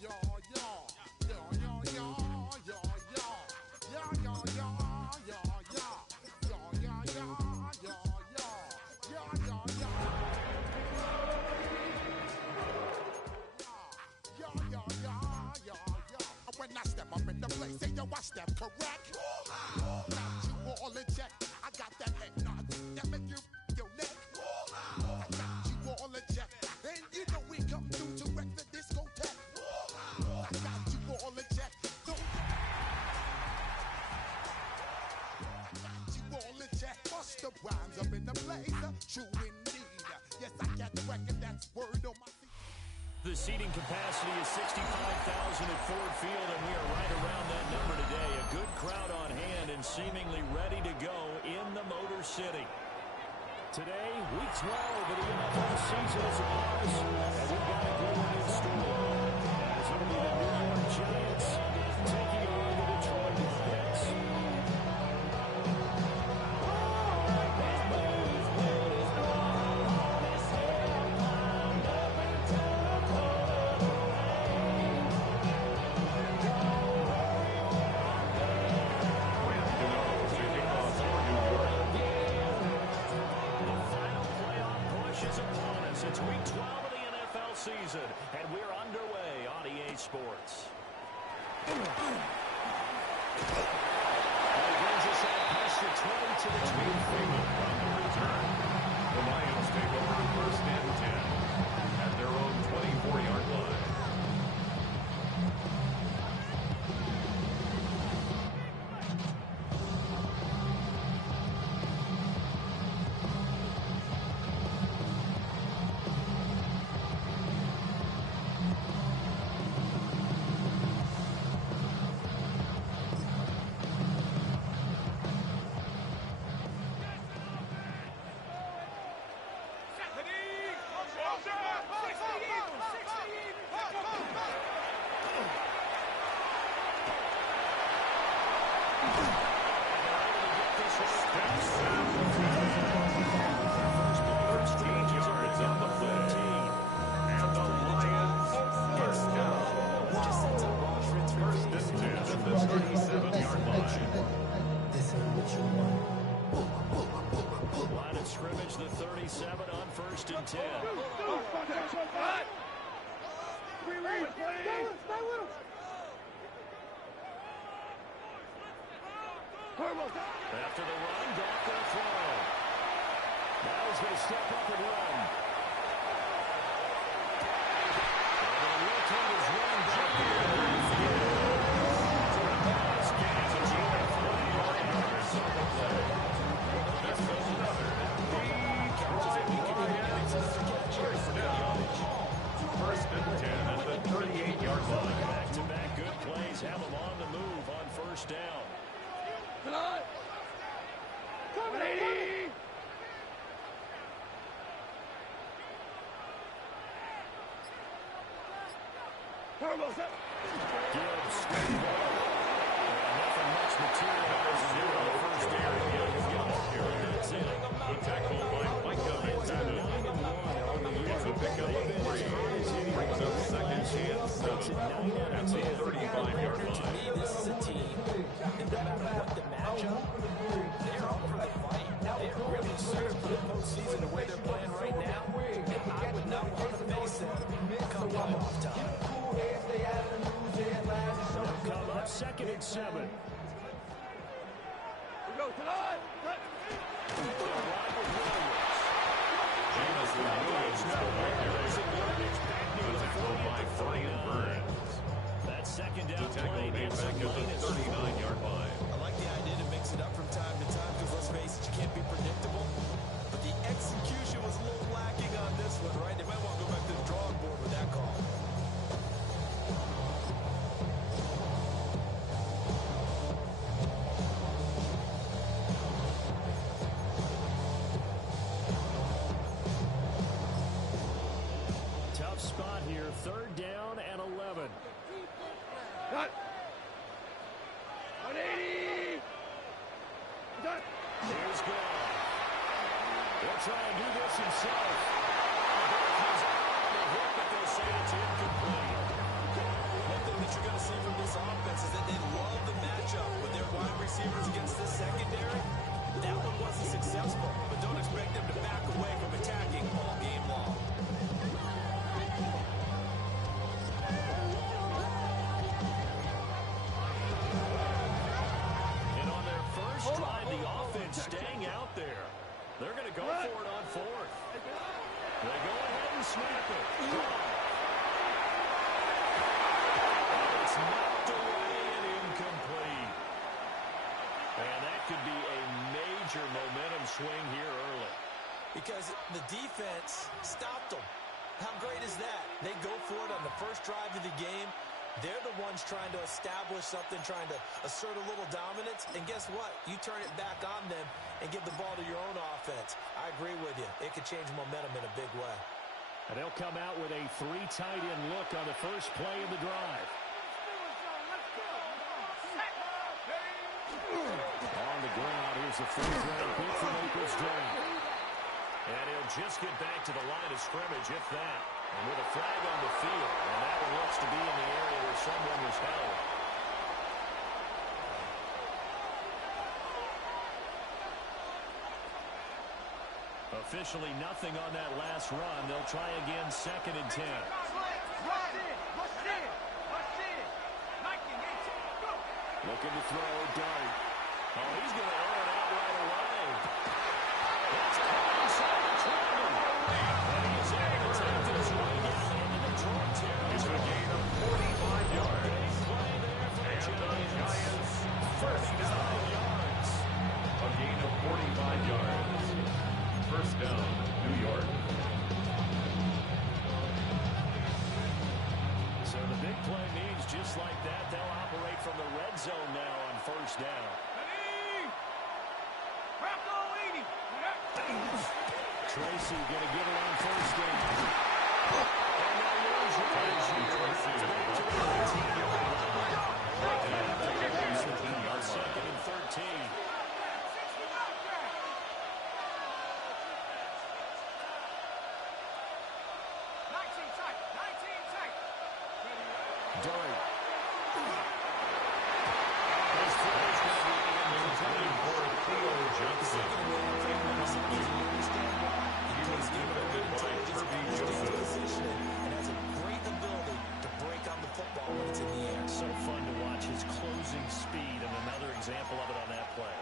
When I step up in the place, say yo, I step correct. Got you all in check. I got that head nod that make you your neck. I got you all in check, and you know we come through to wreck the discotheque. I got you all in check. Got you all in check. Bust the rhymes up in the place, true indeed. Yes, I got the record. That's word on my feet. The seating capacity is 65,000 at Ford Field, and we are right around that number today. A good crowd on hand and seemingly ready to go in the Motor City. Today, Week 12 of the NFL season is upon us, and we've got a good one in store. As it'll be the New York Giants taking on the Detroit Lions. It's Week 12 of the NFL season, and we're underway on EA Sports. He brings us out past the 20 to the 25. On the return, the Lions take over first and 10 at their own 24-yard line. Line of scrimmage, the 37 on first and 10. After the run, back to the throw. Now he's going to step up and run. And the rotate is running back here. First and 10 at the 38-yard line. Back-to-back good plays have them on the move on first down. Gibbs. Nothing much materializes here on the first area. That's it. Good tackle by Micah McFadden. It's a pickup of 3. Brings up second and 7 at the 35-yard line. This is a team, and no matter what the matchup, they're up for the fight. They're really suited for the postseason the way they're playing right now, and I would not want to face them come off time. Come up second and 7. Jamison Williams the tackle by Brian Burns. That second The down tackle play made makes back it at the 39-yard line. I like the idea to mix it up from time to time because, let's face it, you can't be predictable. But the execution was a little lacking on this one, right? They might want to go back to the drawing board with that call. Tough spot here. Third down and 11. Here's Goff. They'll try and do this himself. The hit, but they'll say it's incomplete. to see from this offense is that they love the matchup with their wide receivers against this secondary. That one wasn't successful, but don't expect them to back away from attacking all game long. And on their first drive, the offense staying out there. They're going to go for it on fourth. They go ahead and snap it. It's knocked away and incomplete. And that could be a major momentum swing here early. Because the defense stopped them. How great is that? They go for it on the first drive of the game. They're the ones trying to establish something, trying to assert a little dominance. And guess what? You turn it back on them and give the ball to your own offense. I agree with you. It could change momentum in a big way. And they'll come out with a three tight end look on the first play of the drive. On the ground, here's the fourth-round pick from April's draft. And he'll just get back to the line of scrimmage, if that. And with a flag on the field, and that one looks to be in the area where someone was held. Officially nothing on that last run. They'll try again, 2nd and 10. Looking to throw, Dart. Oh, he's going to air it out right away. That's caught inside the 20. And he's able to take this way down into the Detroit territory. It's a gain of 45 yards. Big play there for the Giants. First down. yards. A gain of 45 yards. First down, New York. So the big play means just like that, they'll operate from the red zone now on first down. Tracy going to get it on first down. And they'll lose yards here. Back to the 19-yard line. On 2nd and 13. Dart. His throw is going to be incomplete for Theo Johnson. And has a great ability to break on the football when it's in the air. So fun to watch his closing speed, and another example of it on that play.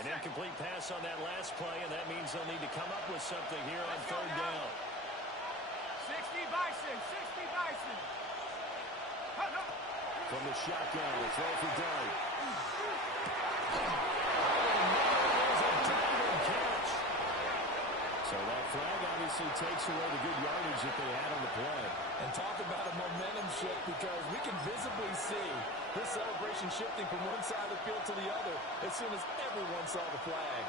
An incomplete pass on that last play, and that means they'll need to come up with something here on third down. 60 Bison, 60 Bison. From the shotgun, a throw for Dart. So that flag obviously takes away the good yardage that they had on the play. And talk about a momentum shift, because we can visibly see this celebration shifting from one side of the field to the other as soon as everyone saw the flag.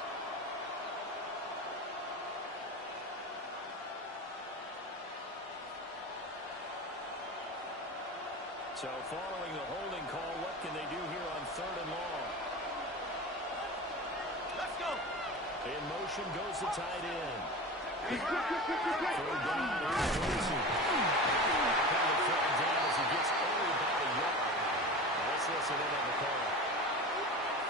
So following the holding call, what can they do here on third and long? Let's go. In motion goes the tight end. Third down, here's Tracy. Kind of third down as he gets only about a yard. Let's listen in on the call.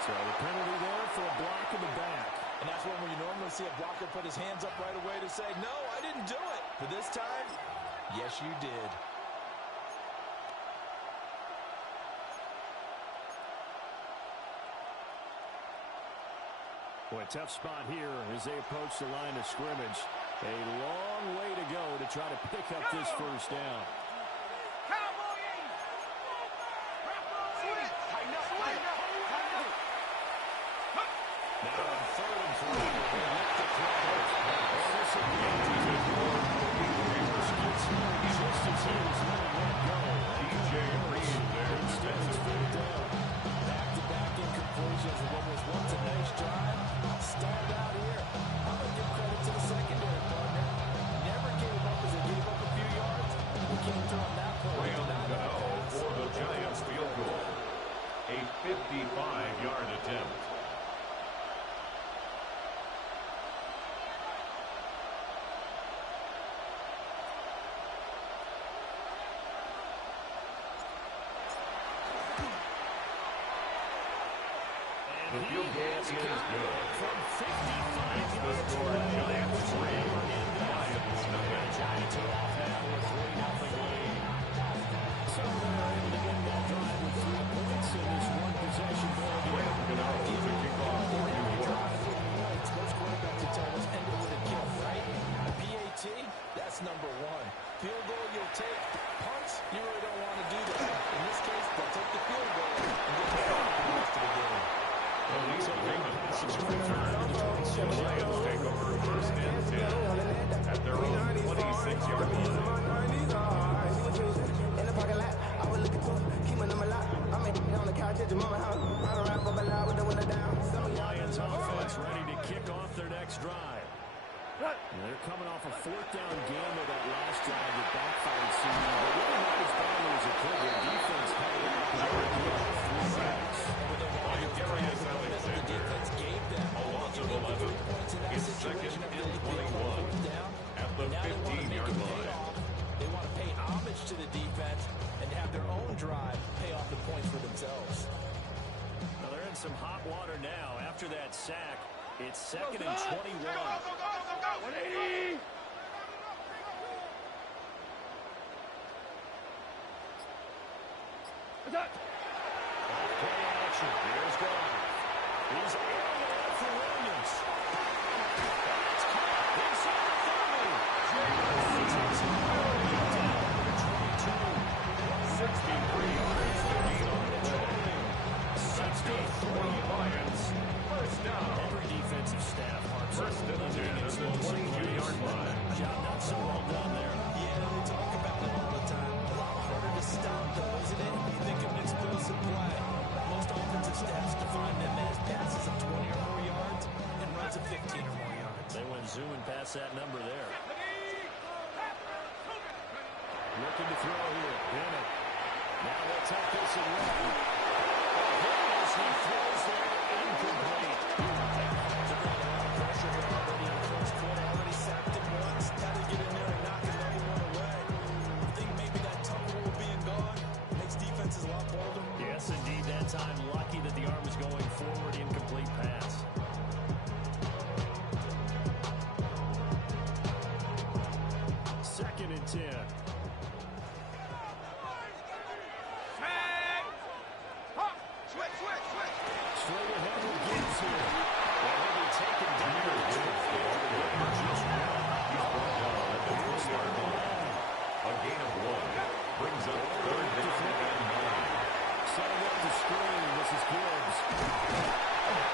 So the penalty there for a block in the back. And that's when we normally see a blocker put his hands up right away to say, no, I didn't do it. But this time, yes, you did. Boy, tough spot here as they approach the line of scrimmage. A long way to go to try to pick up this first down. Now on third and 3, they look to throw. This again, just as he was letting that go. DJ Reed there. Instead, it's third down. Back-to-back incompletions of what was once a nice drive. Stalled out here. I'm going to give credit to the secondary partner. Never gave up as they gave up a few yards. We came through on that play. Graham Gano for the Giants field goal. A 55-yard attempt. The field goal is good. From 55 The yards score, away. Giants 3, Lions nothing. Giants are off now with 3-0 lead. So they're able to end that drive with 3 points in this one-possession ball game. To kick off for New York. Most quarterbacks are telling us end it with a kick, right? A PAT, that's number 1. Field goal you'll take. Punts, you really don't want to do that. In this case, they'll take the field goal and get the ball for the rest of the game. Lions take over first and 10 at their own 26-yard line. In the parking lot, I was looking to keep my number locked. I'm on the couch at your mama house. I don't rap up loud with the window down. Some of y'all Lions offense ready to kick off their next drive. And they're coming off a 4th down gamble that last drive that backfired seemingly. They really not as badly as it could. Their defense held up. The defense gave them A loss of 11. It's second and 21 at the 15-yard line. They want to pay homage to the defense and have their own drive pay off the points for themselves. Well, they're in some hot water now. After that sack, it's second and 21. 180. Off-play action. Here's Goff. He's airing it out for Williams. That's caught inside the 63 Lions. First down. Every defensive staff harps on First and 10 at the 23-yard line. Job not so well done there. Yeah, we talk about it all the time. A lot harder to stop, though, isn't it? You think of an explosive play. Most offensive staffs define them as passes of 20 or more yards and runs of 15 or more yards. They went zooming past that number there. Looking to throw here. Bennett. Now they'll take this and run. Williams, he throws there incomplete. Pressure here already in the first quarter. Already sacked him once. Had to get in there and knock another one away. I think maybe that tumble being gone makes defenses a lot bolder. Yes, indeed. That time, lucky that the arm was going forward. Incomplete pass. Second and 10. Straight ahead with Gibbs here. Well, he'll be taken down. A gain of 1 brings up third down and 9. Setting up the screen. This is Gibbs.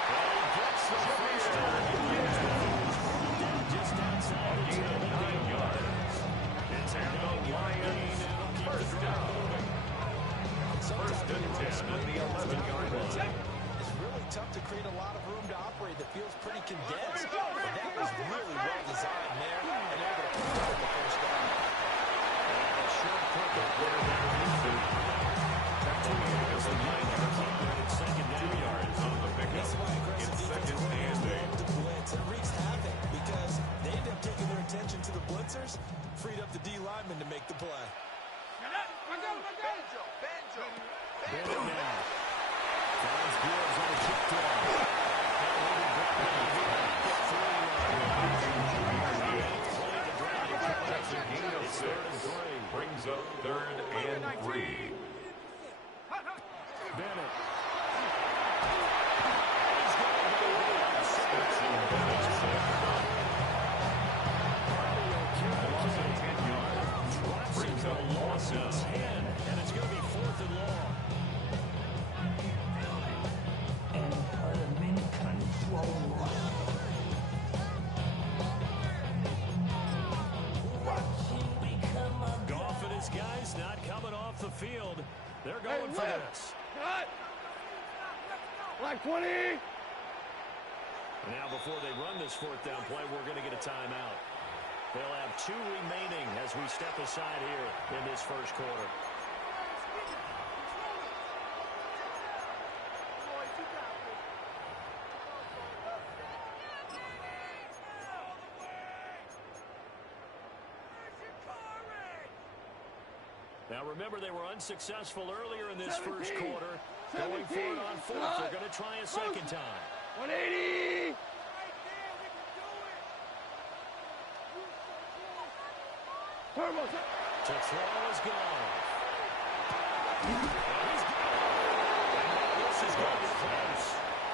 And he gets the first down. Down just outside. A gain of 9 yards. It's a Lions first down. First and 10 at the 11-yard line. It's really tough to create a lot of room to operate that feels pretty condensed. But that was really well designed there, and able to pick up the first down. Short pickup there. Tackling it as a 9-yard line. Second down. 2 yards on the pickup. It's second and 8. To blitz, it wreaks havoc because they end up taking their attention to the blitzers, freed up the D lineman to make the play. Bennett now. Finds Gibbs on a check down. That's a gain of 6. Brings up third and 3. Bennett. Stetson Bennett set. Loss of 10 yards. Brings up loss of 10. And it's going to be 4th and long. Goff and his guys not coming off the field. They're going for this. Like 20. Now before they run this 4th down play, we're going to get a timeout. They'll have 2 remaining as we step aside here in this first quarter. Now remember, they were unsuccessful earlier in this first quarter. Going for it on fourth. They're going to try a second time. 180. Turbo. To throw is gone. This is going to be close.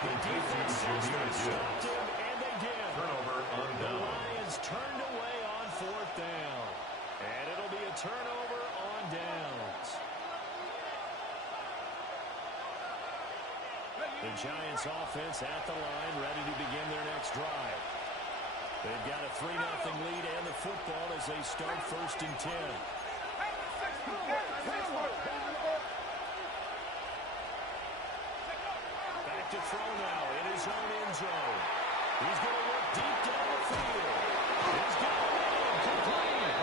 The defense says they stopped him, and they did. Turnover on The down. Lions turned away on fourth down. And it'll be a turnover on downs. The Giants offense at the line, ready to begin their next drive. They've got a 3-0 lead and the football as they start 1st and 10. Back to throw now in his own end zone. He's going to look deep down the field. He's got a man complete.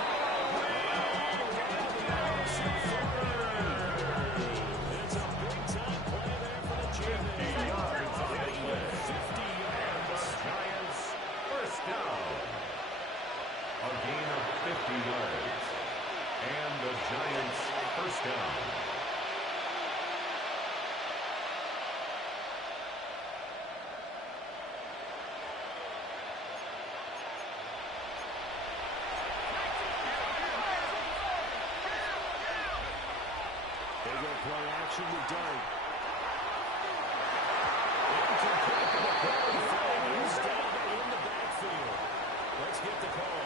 It's a big-time play there for the Giants. 50 yards on the play. 50 And yards. the Giants first down. A gain of 50 yards. And the Giants first down. They go play action with Dart. Incomplete. The flag is down in the backfield. Let's get the call.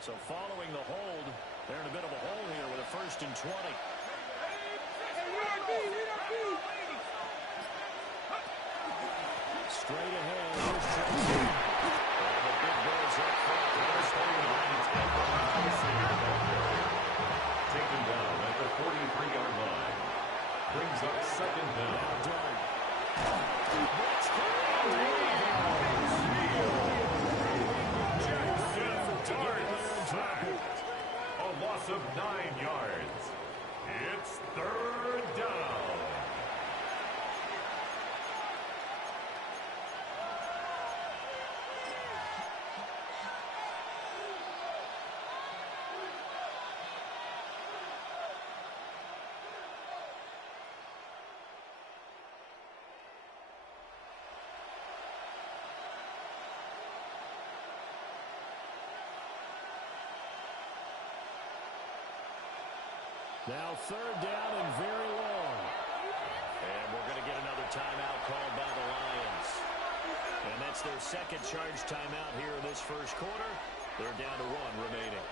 So following the hold, they're in a bit of a hole here with a 1st and 20. Straight ahead, here's Tracy. And the big boys up front. Taken down at the 43-yard line. Brings up 2nd down. Dart. A loss of 9 yards. It's 3rd down. Now 3rd down and very long. And we're going to get another timeout called by the Lions. And that's their 2nd charge timeout here in this 1st quarter. They're down to 1 remaining.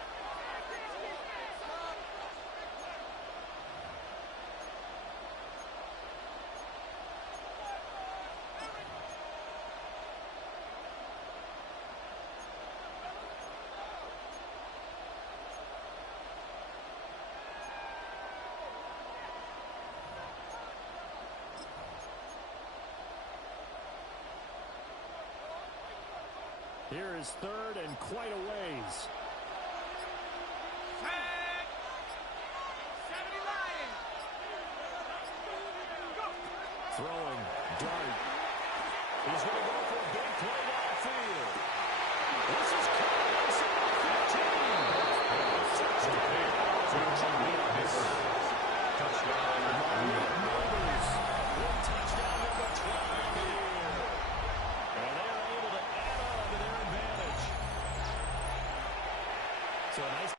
Here is 3rd and quite a ways. Throwing, Dart. He's going to go for a big play downfield. This is caught inside the 15. Touchdown. One touchdown number 12 here. And they're able to add on to their advantage. So a nice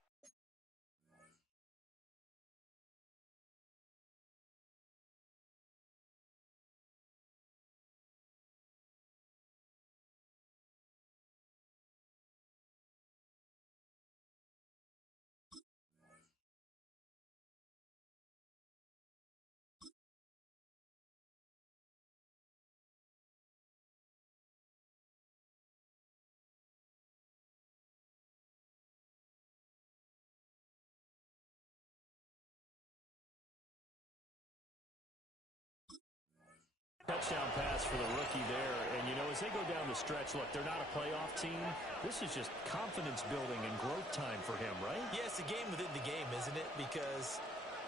Touchdown pass for the rookie there. And, you know, as they go down the stretch, look, they're not a playoff team. This is just confidence building and growth time for him, right? Yeah, it's a game within the game, isn't it? Because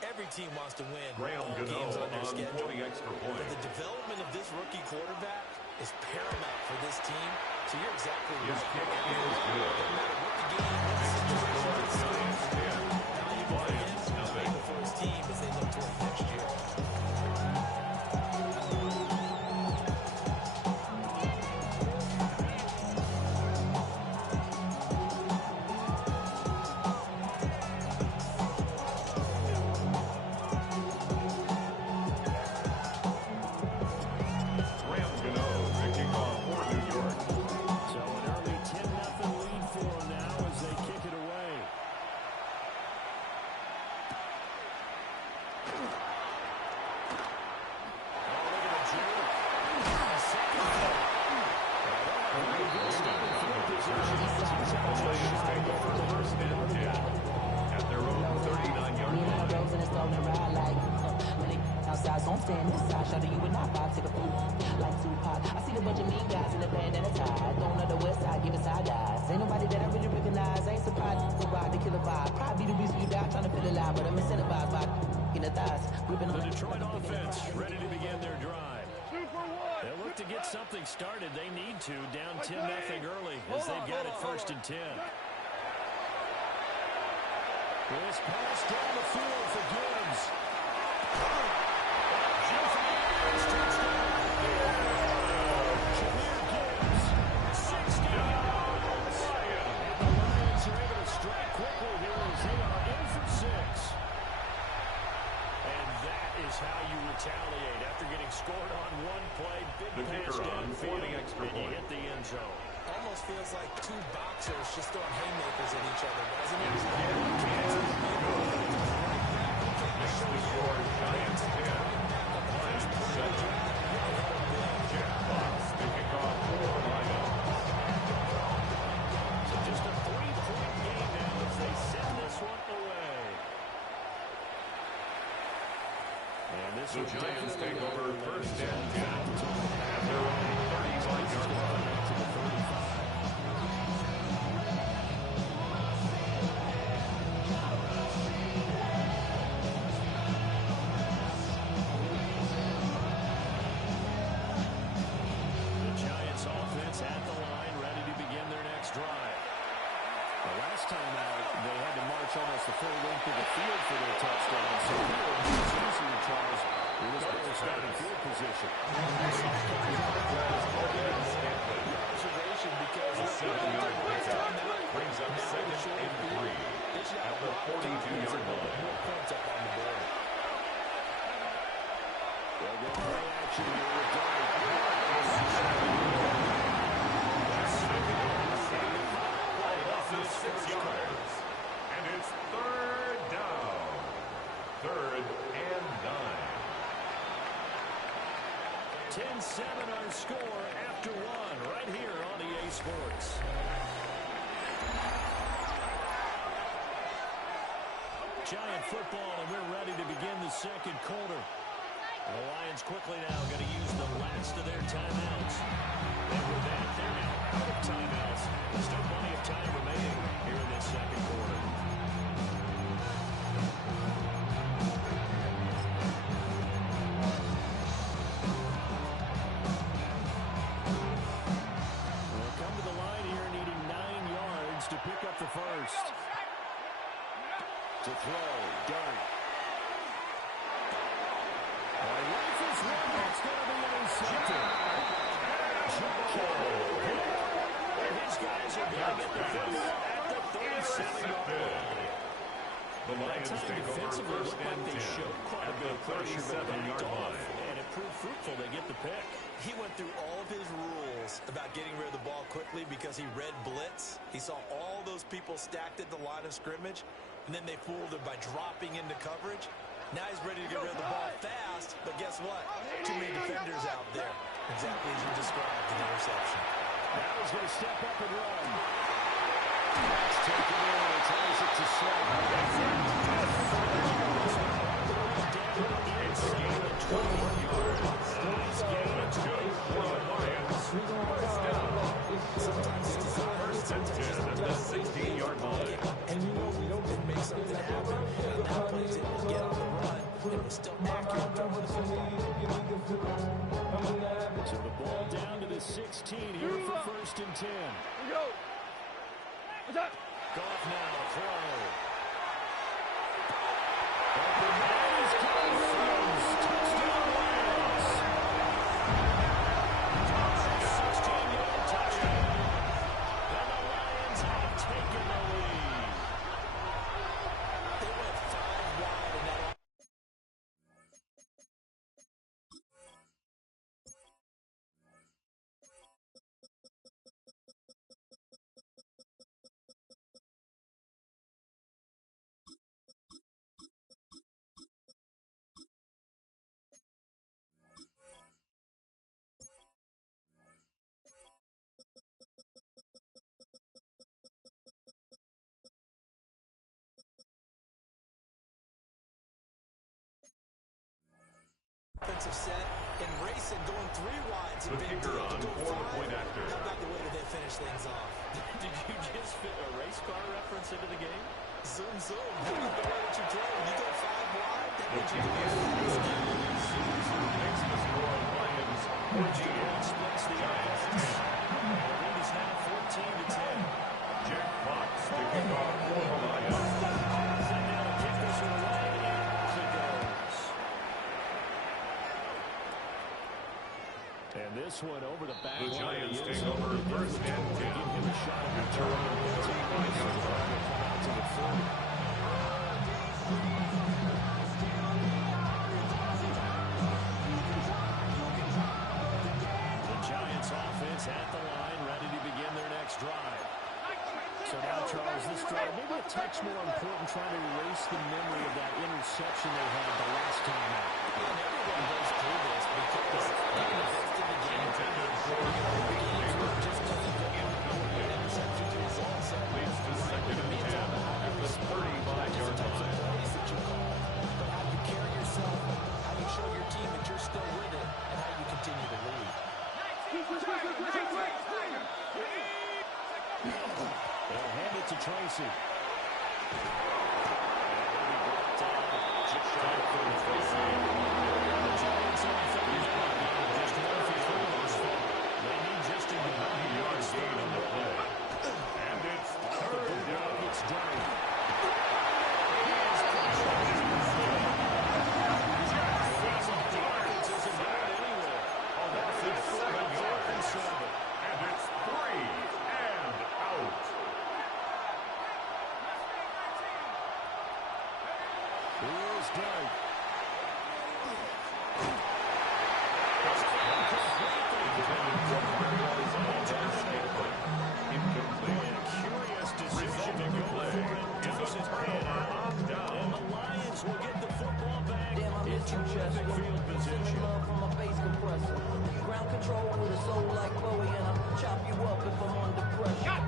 every team wants to win all Gano games on their schedule. Extra point. But the development of this rookie quarterback is paramount for this team. So you're exactly right. His kick is good. No matter what the game, what the situation is, valuable for him, valuable for his team as they look toward next year. The Detroit offense ready to begin their drive. They look to get something started. They need to. Down 10-0 early as they've got it 1st and 10. This pass down the field for Gibbs. Jameer Gibbs, 60 yards. And the Lions are able to strike quickly here as they are in for 6. Is how you retaliate after getting scored on one play. Big pass downfield, and you hit the end zone. Almost feels like two boxers just throwing haymakers at each other, doesn't it? Next to score, Giants 10. Lions 7. Jeff Fox, the kickoff for Lions. So just a 3-point game now as they send this one away. And this The Giants take over 1st and 10 at their own 35-yard line. To the 35. The Giants offense at the line, ready to begin their next drive. The last time out, they had to march almost the full length of the field for their touchdown. So here, it's easier, Charles, with this better starting field position. Observation because A 7-yard pickup brings up 2nd and 3 at the 42-yard line. more points up on the board. They'll go play action here with Dart. 6 yards. And it's 3rd down. 3rd and 9. 10-7 our score after 1 right here on EA Sports. Giant football, and we're ready to begin the second quarter. And the Lions quickly now going to use the last of their timeouts. And with that, they're now out of timeouts. There's still plenty of time remaining here in this second quarter. We'll come to the line here needing 9 yards to pick up the first. To throw, Dart. Rifles one, it's going to be intercepted. And his guys are going to get the first at the 37-yard line. The Lions take over 1st and 10 at the 37-yard line. And it proved fruitful. They get the pick. He went through all of his rules about getting rid of the ball quickly because he read blitz. He saw all those people stacked at the line of scrimmage, and then they fooled him by dropping into coverage. Now he's ready to get rid of the ball fast, but guess what? Too many defenders out there. Exactly as you described, an interception. Now he's going to step up and run. That's taken in. Ties it to 7. Inside the 21 yards. Nice game and was still accurate throwing the football. So the ball down to the 16 here for 1st and 10. Go. What's up? Goff now to throw. Open man is caught. Touchdown Lions. 16-yard touchdown. And the Lions have taken the lead. They went 5 wide in that. Offensive set and racing, going 3 wides. The kicker on 4-point after. How about the way that they finish things off? Did you just fit a race car reference into the game? Zoom, zoom. How about the way that you play? When you go 5 wide, that means you're doing Makes the score Lions 14. Splits the offense. The lead is now 14-10. Jack Fox to kick off for the Lions. Set now to kick this one away, and off it goes. And this one over the back. The Giants take over 1st and 10. Give him a shot at Return on the 45-yard line. to the 40. The Giants offense at the line, ready to begin their next drive. So now, Charles, this drive maybe a touch more important, trying to erase the memory of that interception they had the last time out. And everyone goes through this because in the midst of the game, Intended for just doesn't go an interception to result. So leads to 2nd and 10 at the 35-yard line. plays that you call, but how you carry yourself, how you show your team that you're still with it, and how you continue to lead. They'll hand it to Tracy. Just shy of 35. The Giants on 30 down. Just one for 3 thus far. They need just a 90-yard gain on the play. And it's 3rd down. It's done. Oh, that's it. 7 yards. And it's 3 and out. Here's Dyke. Incomplete. Curious decision to go for it. Doesn't pan out. And the Lions will get the football back in terrific field position. From a bass compressor. Ground control with a soul like Bowie, and I'll chop you up if I'm under pressure.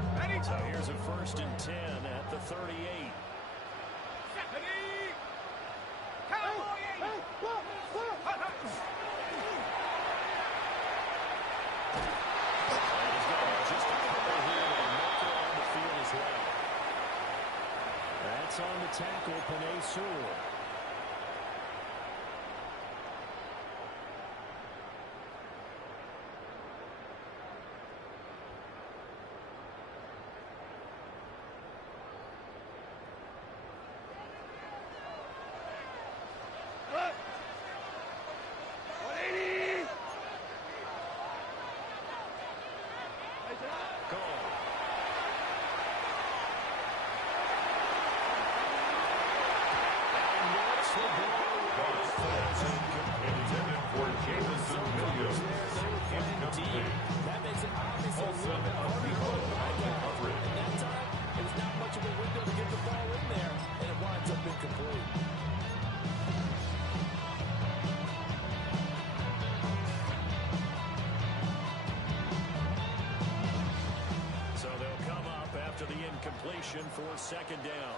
So here's a 1st and 10 at the 38. Just a couple here with a marker on the field as well. That's on the tackle, Panay Sewell. Completion for 2nd down.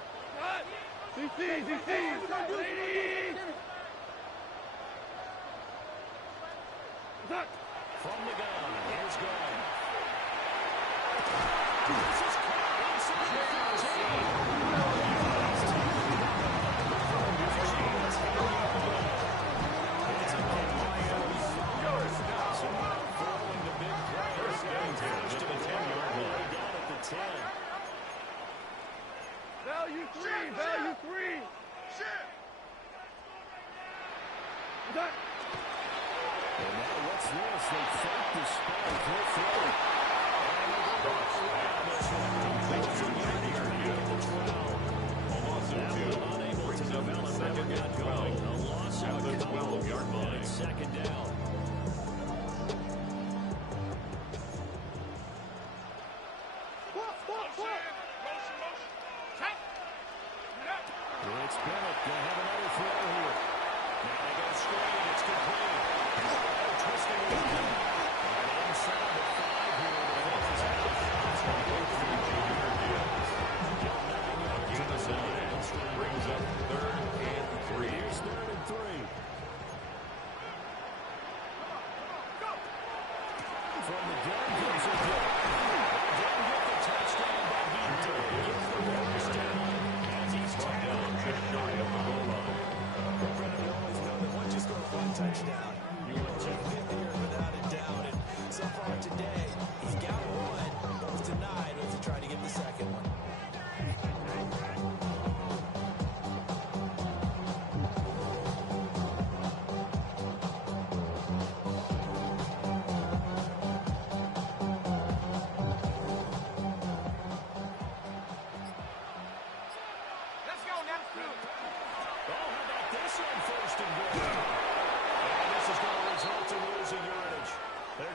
From the gun, here's Goff. This is caught inside the 15. And now what's this? They fake the spike. They'll throw it. Unable to develop, never got going. A loss of a couple. 12-yard line. Second down. It's Bennett. They have another throw here. Now they go straight. It's complete. Twisting it around. And inside the 5 here. The fifth is out. It's going to go for the junior Gibbs. Again, the line brings up 3rd and 3. Here's 3rd and 3. From the gun comes a hit. Didn't get the touchdown, but he did. Gets the first down as he's tackled. Just shy of the goal line. You always know that once you score 1 touchdown, you will check in here without a doubt. And so far today, he's got 1. He's denied as he tried to get the second one.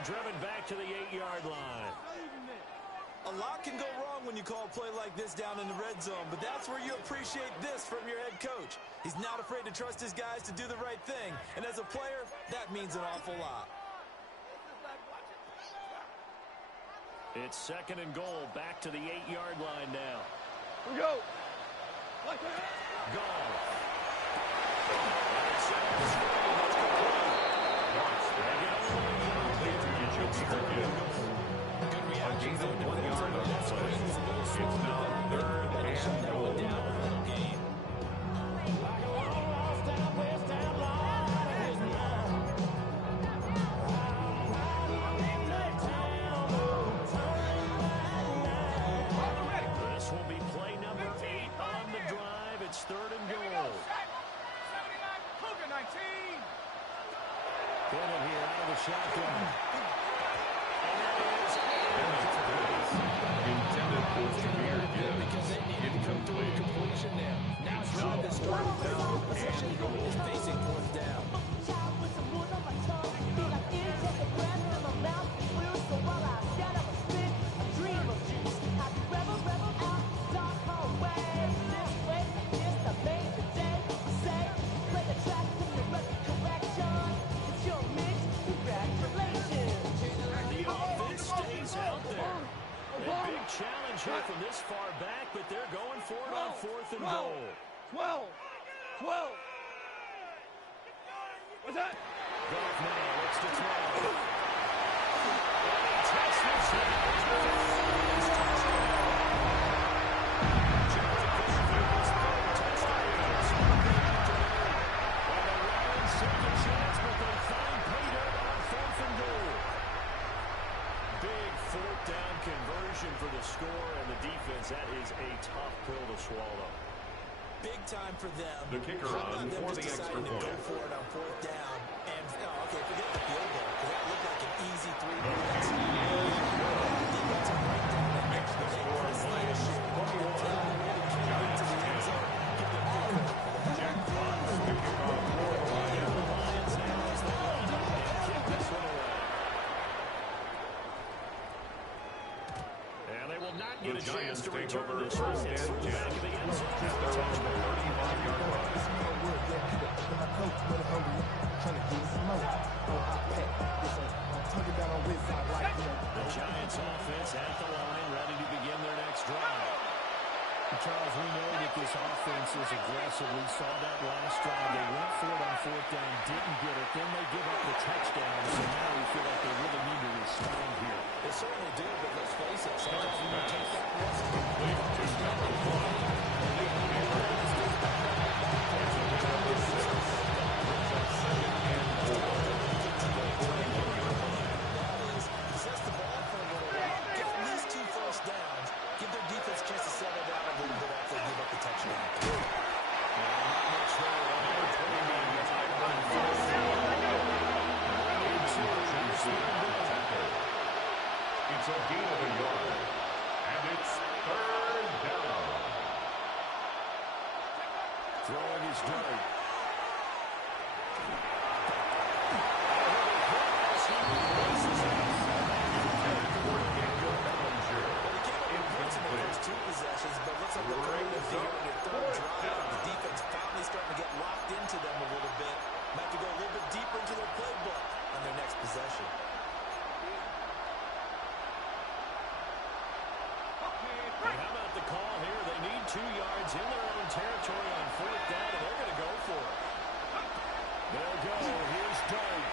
Driven back to the 8-yard line. A lot can go wrong when you call a play like this down in the red zone, but that's where you appreciate this from your head coach. He's not afraid to trust his guys to do the right thing, and as a player, that means an awful lot. It's 2nd and goal, back to the 8-yard line now. Here we go. Goal. Good reaction. Gain of 1 yard on the play. It's now 3rd and goal. This will be play number 8 on the drive. It's 3rd and goal. 19. Bennett here out of the shotgun. Intended for Jameer Gibbs. Because they need to come through a completion there. Now it's time to start with possession is facing 4th down. Challenge here from this far back, but they're going for it on 4th and goal. 12. What's that? Goff now looks to throw. Second chance, but they find pay dirt on 4th and goal. Big 4th down conversion for the score, and the defense, that is a tough pill to swallow. Big time for them. The kicker on for the extra point. Go for it on 4th down. And, okay, forget the field goal, because that looked like an easy 3 points. Defensive breakdown that makes the score a slash. Jack Fox, the kickoff for the Lions. And they will not get The a chance Giants to take return over this 1st one. and 10 Back of the end zone. at their own 35-yard line. The Giants offense at the line, ready to begin their next drive. Charles, we know that this offense is aggressive. We saw that last drive. They went for it on 4th down, didn't get it. Then they give up the touchdown. So now we feel like they really need to respond here. They certainly do, but let's face it, sometimes when you take that risk, possess the ball for a little while, get at least 2 first downs, give their defense a chance to settle down a little bit after they give up the touchdown. Not much there. Throwing his dirt. Two possessions, but looks like they're going to figure out their third drive. The defense finally starting to get locked into them a little bit. Might have to go a little bit deeper into their playbook on their next possession. And how about the call here? They need 2 yards in their own territory on 4th down, and they're going to go for it. They'll go. Here's Dart.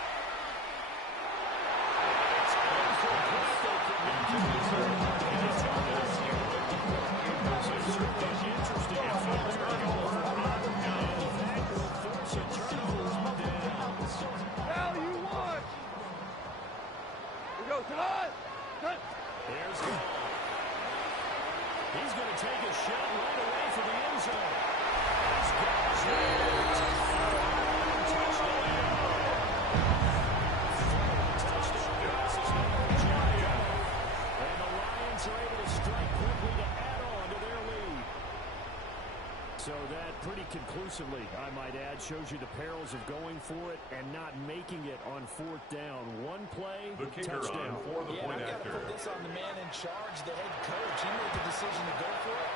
There's the ball. He's going to take a shot right away for the end zone. He's got and the Lions are able to strike quickly to add on to their lead. So that pretty conclusively, I might add, shows you the perils of going for it and not making it on 4th down. One play, the kicker touchdown. on for the point I've got to after. put this on the man in charge, the head coach. He made the decision to go for it.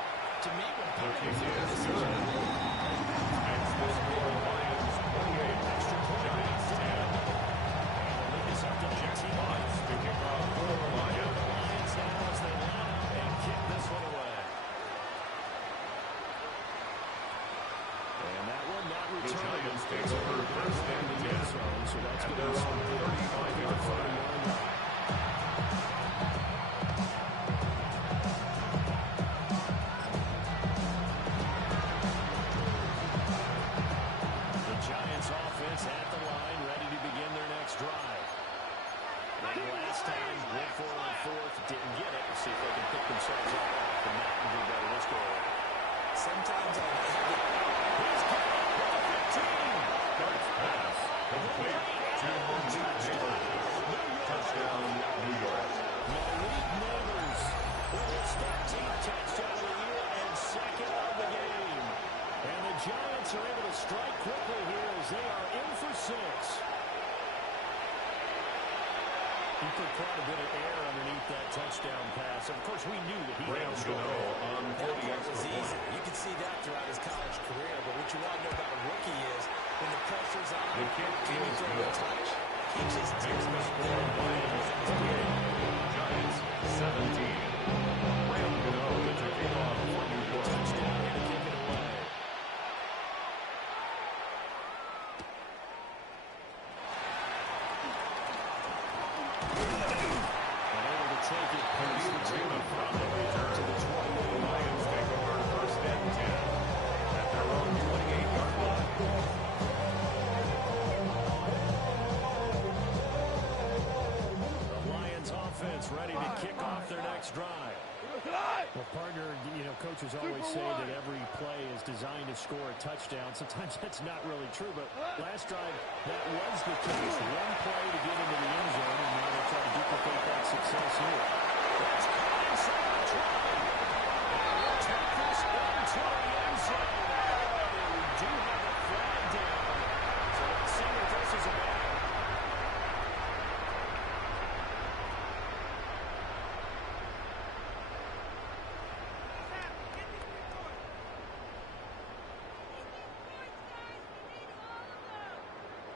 To me, when punting is the decision to make. And the score, Lions 28, extra point, Giants 10. Lead is up to 18 points. The kickoff for the Lions. Lions now as they line up and kick this one away. And that one not The returned. Giants take over first and 10. So that's At going their to own 35-yard line. The Giants offense at the line, ready to begin their next drive. And last time, went for it on 4th, didn't get it. Let's see if they can pick themselves up from that and do better this go. Sometimes I He's got it. 15. Darts pass. Complete. To Malik Neighbors. Touchdown, New York. Malik Neighbors with his 13th touchdown of the year and 2nd of the game. And the Giants are able to strike quickly here as they are in for 6. He put quite a bit of air underneath that touchdown pass. Of course, we knew that he had Graham scored. Gano on for the That extra was easy. point. You can see that throughout his college career, but what you want to know about a rookie is when the pressure's on, The kick can he is throw a good. touch? He just Next takes the the score, Lions 28, Giants 17. Graham Gano to kick off for New York. Touchdown here to kick it away. And able to take it past the 2 from the return to the 20. The Lions take over first and 10 at their own 28-yard line. The Lions offense ready to kick off their next drive. Well, partner, you know, coaches always say that every play is designed to score a touchdown. Sometimes that's not really true, but last drive, that was the case. One play to get into the end zone, and now they'll try to duplicate that success here. That's caught inside the 20. And we'll take this into the end zone. And we do have a flag down. So let's see what this is about.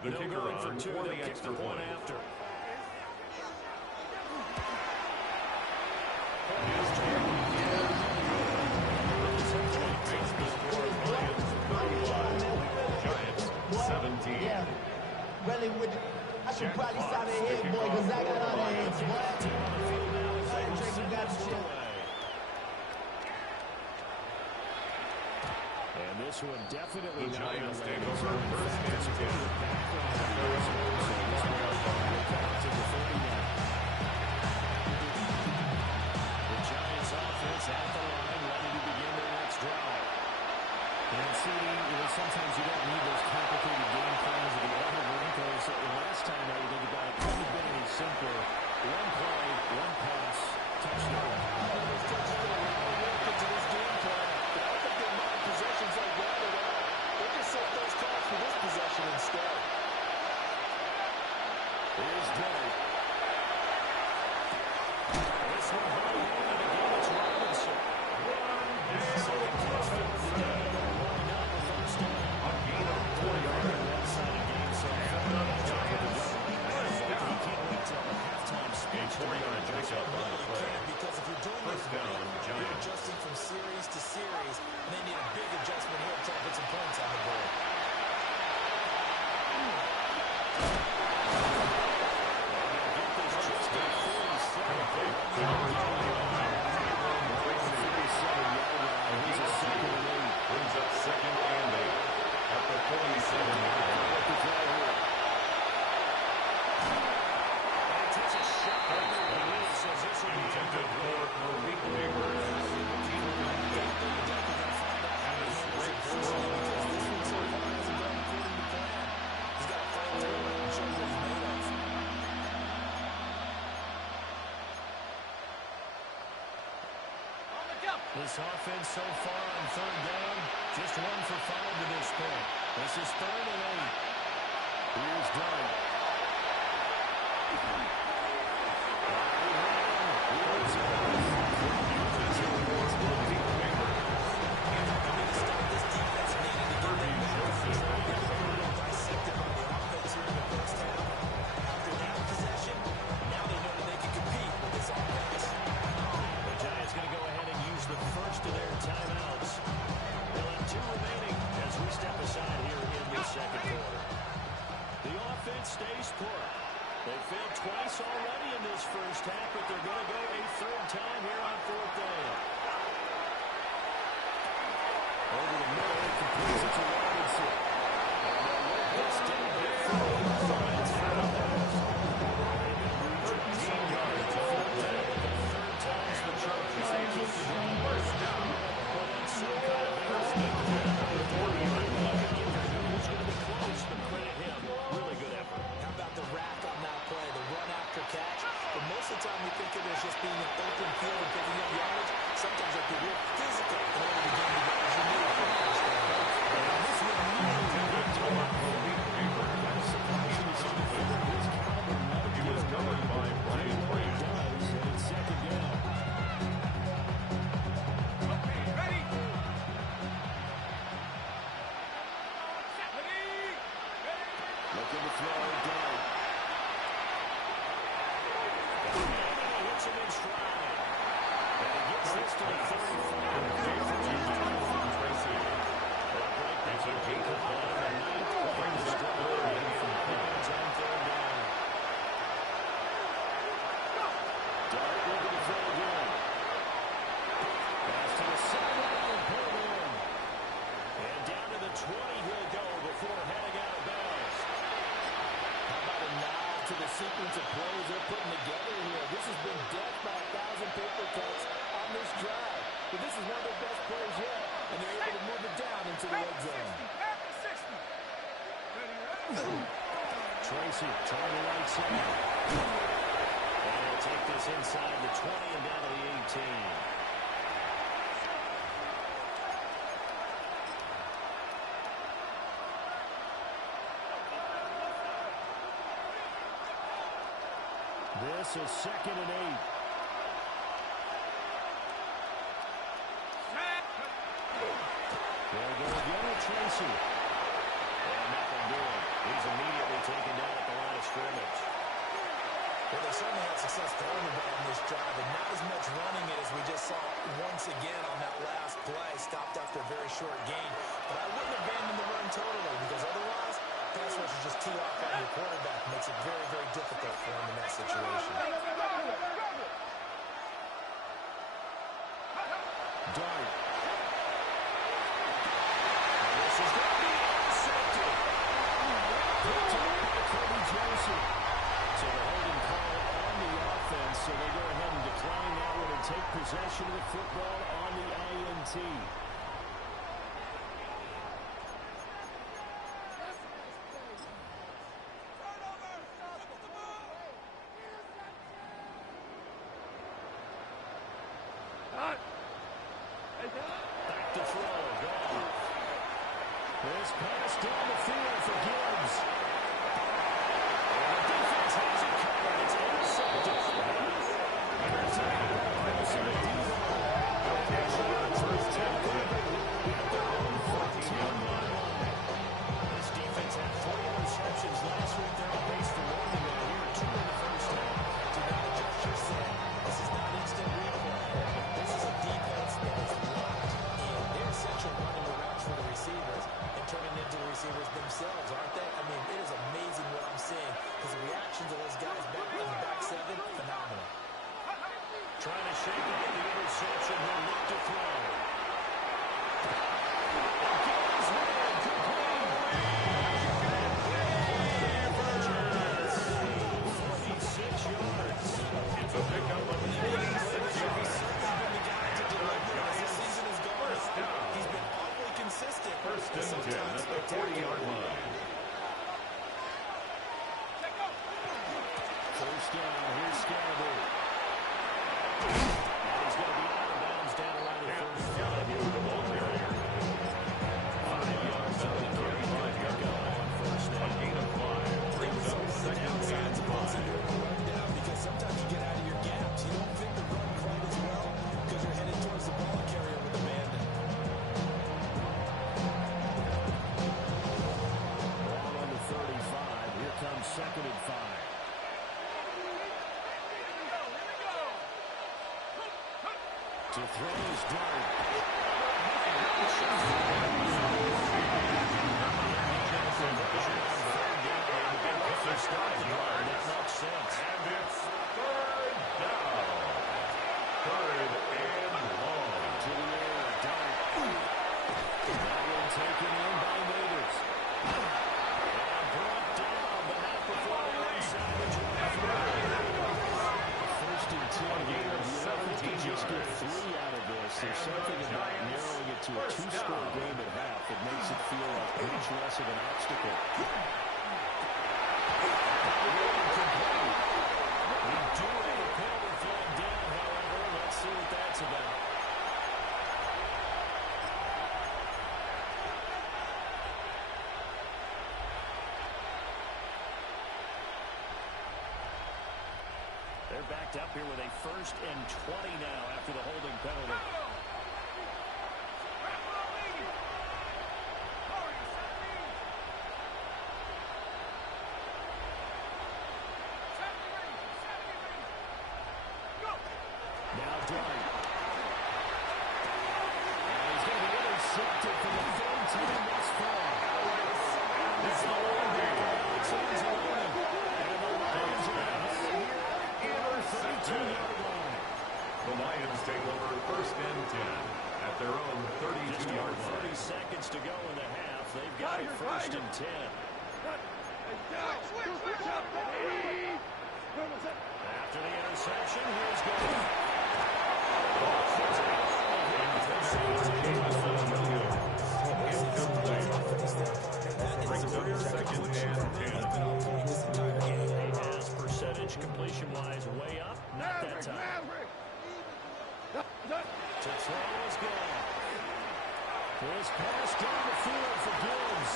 The They'll kicker go in for on 2. for They'll the kick extra the point point. after. Makes the score Lions 35, Giants 17. Yeah. Really with it. I should Jack probably Fox stop it here, kicking boy, because I got off other for hands, boy. Team on the field now is able to Drake, you send got this the one shit. away. And this one definitely The not Giants in the take lane. over first and 10 at their own 35-yard line. To the 30 now. The Giants offense at the line, ready to begin their next drive. And see, you know, sometimes you don't need those complicated game plans or the other wrinkles. Last time that you think about it, couldn't have been any simpler. One play, one pass, touchdown. Those coaches put a lot of work into this game plan. But I don't think they mind possessions like that at all. This offense so far on third down, just 1 for 5 to this point. This is 3rd and 8. Here's Dunn. Stays put. They failed twice already in this first half, but they're going to go a 3rd time here on 4th down. Over the middle, completes it to Robinson. And they'll work this down here for the offense. They've got 13 yards to 4th down. 3rd time's the charge. They keep the ball. First down. Well, that's some kind of airspeed. Who's going to be close, but credit him. Really good effort. How about the rack on that play, the run after catch? But most of the time we think of it as just being an open field and picking up yardage. Sometimes you have to be real physical in order to gain the yards you need for the first down. And this one He was covered by Brian Grant. And it's 2nd down. Looking to throw it down. And he hits him in stride. And he gets this to the 35. That's a Jacob ball. And 9th point is strong. From Pickens on 3rd down. Dart looking to throw again. Pass to the sideline and pulled in. And down to the 20 he'll go before heading out of bounds. How about a nod to the sequence of plays they're putting together here? This has been death by 1,000 paper cuts on this drive. But this is one of their best plays yet, and they're able to move it down into the red zone. Tracy trying the right side. And he'll take this inside the 20 and down to the 18. This is 2nd and 8. They'll go again with Tracy. And nothing doing. He's immediately taken down at the line of scrimmage. Well, they certainly had success throwing the ball on this drive, and not as much running it as we just saw once again on that last play. Stopped after a very short gain. But I wouldn't abandon the run totally, because otherwise, pass rush is just too off on your quarterback. Makes it very, very difficult for him in that situation. Dart. This is going to be intercepted. Picked up by Kobe Joseph. So the holding call on the offense, so they go ahead and decline that one and take possession of the football on the INT. Back to throw, gone. This pass down the field for Gibbs. And the defense has it covered. It's intercepted. This defense had 4 interceptions last week. They're on pace for 1 now. Here, 2 in the first half. Do not adjust your set. This is not instant replay. This is a defense that is locked in. They're essentially running the routes for the receivers and turning into the receivers themselves, aren't they? I mean, it is amazing what I'm seeing, because the reactions of those guys back in the back 7, phenomenal. Trying to shake off the interception. He'll look to throw. It's a pickup of 46 yards. He's been awfully consistent. First and 10 at the 40-yard line. First down. Here's Scannable. And he's going to be out of bounds down around the dart. That makes sense. And it's third down. Third and long. To the air, dart. That one taken in by Neighbors. And brought down, but not before they went savage. First and 10 here. If you just get 3 out of this, there's something about narrowing it to a 2-score game at half that makes it feel like much less of an obstacle. We do have a penalty flag down, however. Let's see what that's about. They're backed up here with a 1st and 20 now after the holding penalty. Now Dart. And he's going to be intercepted for the 3rd time thus far. It's the Lions. And the Lions are ahead here at the 32-yard line. The Lions take over 1st and 10 at their own 32-yard line. 30 seconds to go in the half. They've got it 1st and 10. After the interception, here's going. Percentage completion-wise way up. Not that time. To throw is gone. This pass down the field for Gibbs.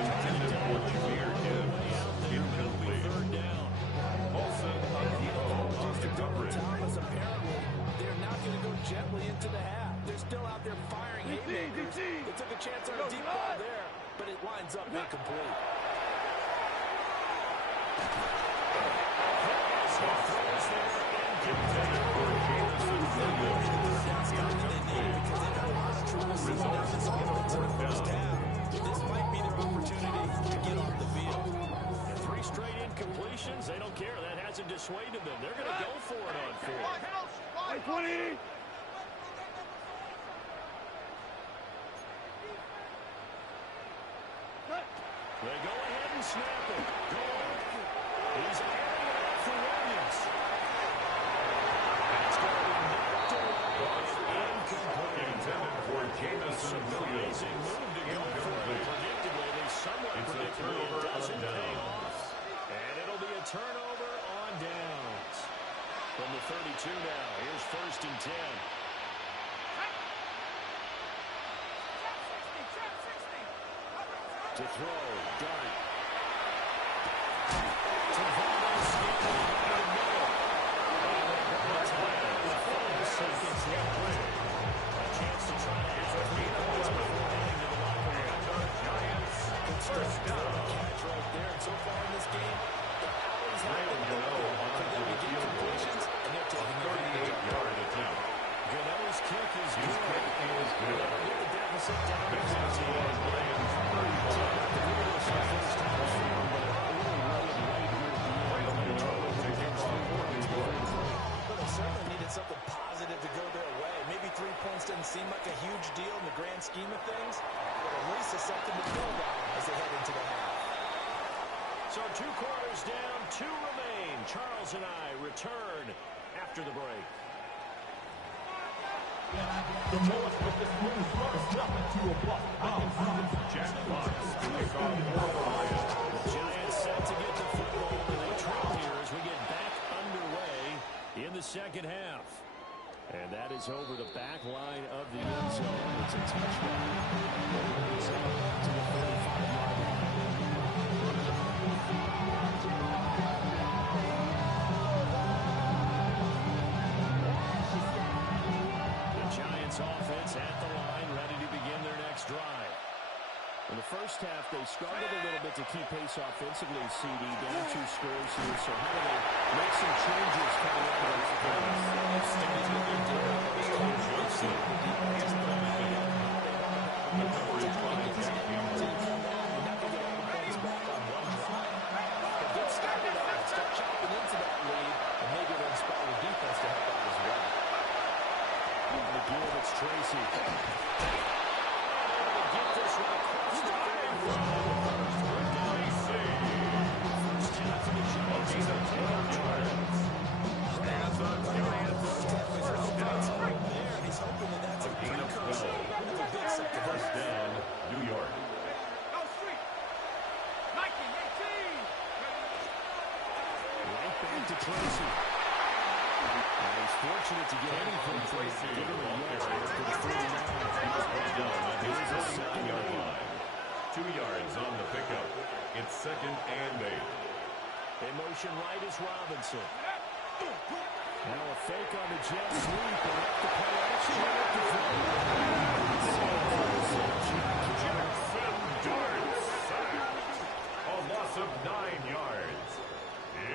Intended for Jameer Gibbs. Incomplete. 3rd down. Olsen on the coverage. Thomas, apparently, they're not going to go gently into the half. They're still out there firing haymakers. They took a chance on a deep ball there, but it winds up incomplete. This might be their opportunity to get off the field. 3 straight incompletions. They don't care. That hasn't dissuaded them. They're going to go for it on 4th. 20. They go ahead and snap it. He's airing it out for Williams. That's going to be knocked away. Incomplete. Intended for Jamison Williams. Amazing move to go for it. Predictably, at least somewhat predictably, it doesn't pay off. And it'll be a turnover on downs. From the 32 now, here's 1st and 10. To throw, Dart. To Valdez, Skinner in the middle. Seconds left. A chance to try to add 3 points before heading to the locker room. Giants. First down catch right there. And so far in this game, the alleys have been open for them to get completions, and they're taking a 38-yard attempt. Gano's kick is His good. kick is good. That'll get the deficit down to This is 15. the Lions 35. But they certainly needed something positive to go their way. Maybe 3 points doesn't seem like a huge deal in the grand scheme of things, but at least it's something to build on as they head into the half. So 2 quarters down, 2 remain. Charles and I return after the break. Jack Fox to kick off for the Lions. The Giants set to get the football, and they trail here as we get back underway in the 2nd half. And that is over the back line of the end zone. It's a touchdown. It's up to the 35-yard line. The Giants offense at the line, ready to begin their next drive. And the first half, they struggled a little bit to keep pace offensively, CD, down 2 scores here. So how do they make some changes coming out of this game? Sticking to what they're doing. Johnson. He's throwing it in. The number is 5, Jack Campbell. You're not going to get all the points back on one drive. But get started on it. Start chopping into that lead, and maybe it'll inspire the defense to help out as well. On the give, it's Tracy. Get this one across the First down, New York. Go street. Nike 18. Right back to Tracy. And he's fortunate to get anything from Tracy. Give him a yard after the 49. Down at his 39-yard line. 2 yards on the pickup. It's 2nd and 8. In motion right is Robinson. Now a fake on the jet sweep. And up the play action. Jackson darts sacked. A loss of 9 yards.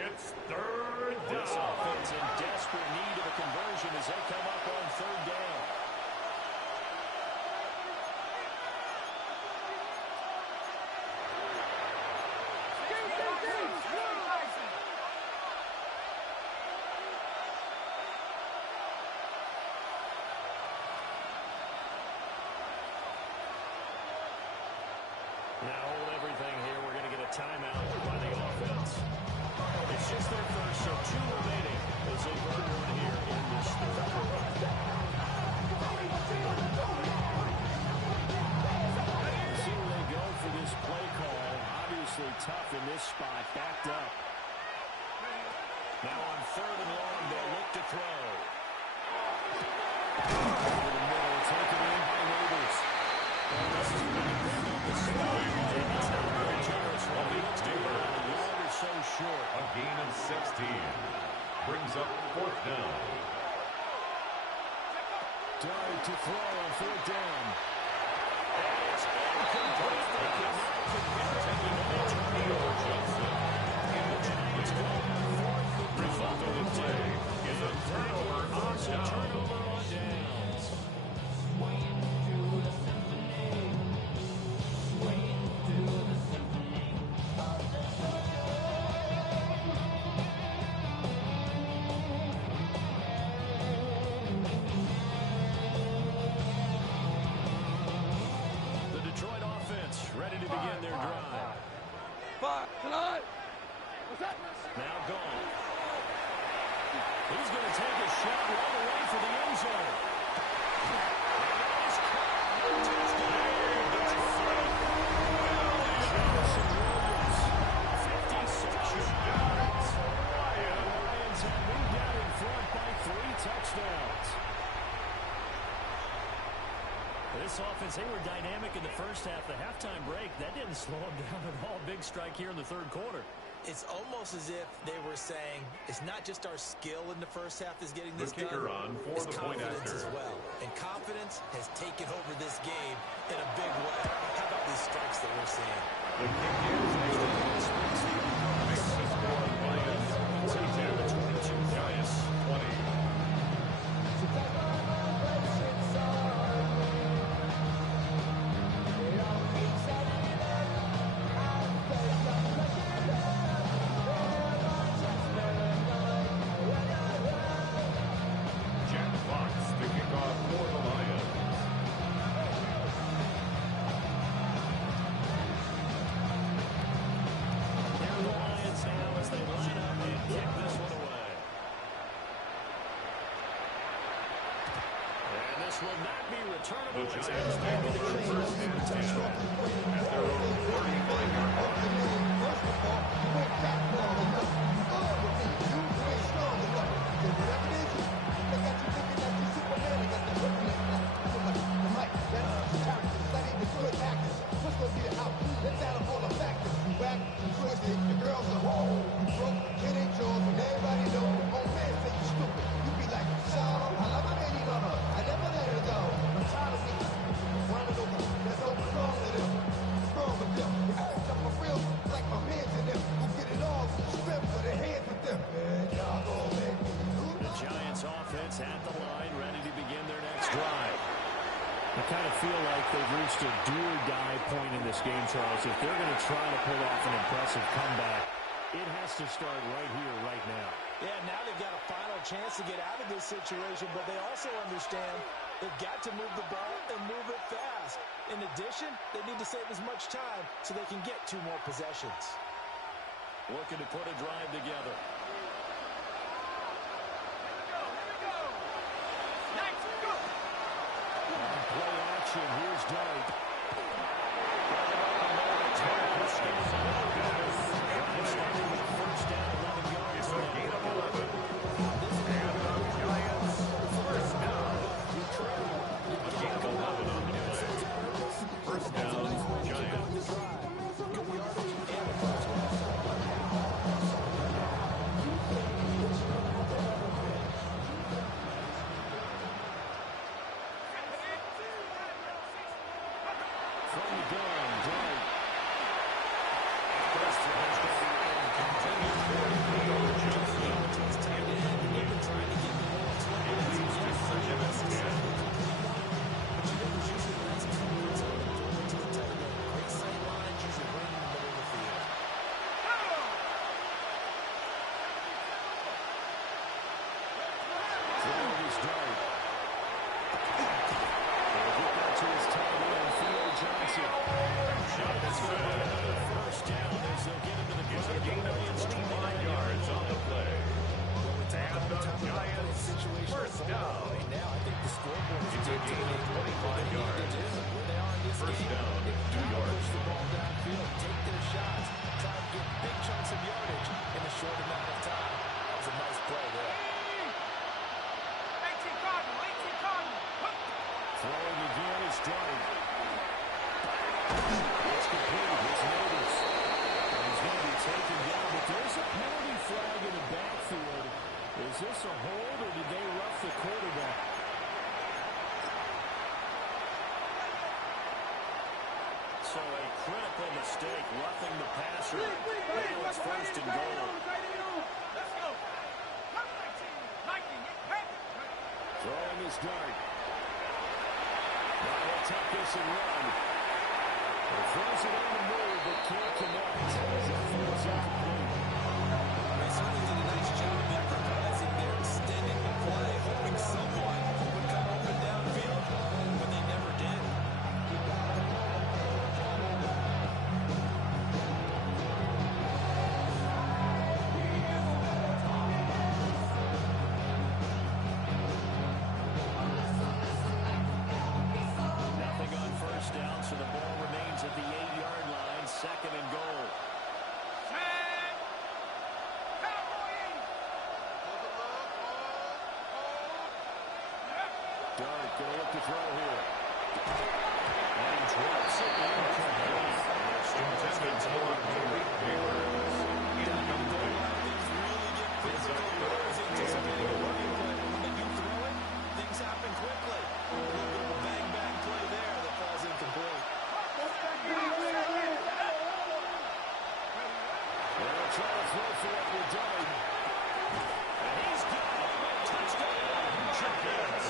It's 3rd down. This offense in desperate need of a conversion as they come up on 3rd down. Now hold everything here. We're going to get a timeout by the offense. It's just their first, so 2 remaining as they burn one here in this 3rd quarter. See where they go for this play call. Obviously tough in this spot, backed up. Now on 3rd and long, they'll look to throw. Over the middle, taken in by Neighbors. And this is going to bring up the speed. It's not very generous. He looks to go a yard or so short. A gain of 16. Brings up 4th down. Dart to throw on 4th down. And it's incomplete. They cannot convert it. Johnson. And the Giants go on 4th. Result of the play is a turnover on downs. Turnover on downs. The Detroit offense ready to begin their drive. 5 tonight. What's that? Now gone. He's going to take a shot right away for the end zone. And that is caught. Touchdown. Jamison Williams, 56 yards. The Lions have moved out in front by 3 touchdowns. This offense, they were dynamic in the first half. The halftime break, that didn't slow them down at all. Big strike here in the 3rd quarter. It's almost as if they were saying, it's not just our skill in the first half is getting this The kicker done, on for it's the point confidence after. as well. And confidence has taken over this game in a big way. How about these strikes that we're seeing? The kick is good. Makes the score Lions 42. Giants 20. Jack Fox to kick off for the Lions. Here are the Lions now as they line up and kick this one away. And this will not be returnable. The Giants take over first and 10 at their own 35-yard line. I never let her go. I'm tired of niggas running over. That's over. Wrong with him. Wrong I kind of feel like they've reached a do-or-die point in this game, Charles. If they're going to try to pull off an impressive comeback, it has to start right here, right now. Yeah, now they've got a final chance to get out of this situation, but they also understand they've got to move the ball and move it fast. In addition, they need to save as much time so they can get 2 more possessions. Looking to put a drive together. Play action. Here's Dart. First down, 11 yards. Gain of 11. And the Giants first down. A gain of 11 on the play. First down, Giants. From the gun, Dart. Is this a hold, or did they rough the quarterback? So a critical mistake, roughing the passer. Now it's first and goal. Let's go. Throwing his Dart. Now he'll take this and run. He throws it on the move, but can't connect as it falls incomplete. They certainly did a nice job of improvising there, extending the play, hoping someone would come open downfield, but they never did. Nothing on first down, so the ball remains at the 8-yard line, second and goal. Dart going to look to throw here. And he drops it incomplete. Intended for Malik Neighbors. Incomplete. Brings up third and goal. When you throw it, things happen quickly. A little bit of a bang-bang play there that falls incomplete. They'll try to throw for it with Dart. And he's got it. Touchdown, Giants.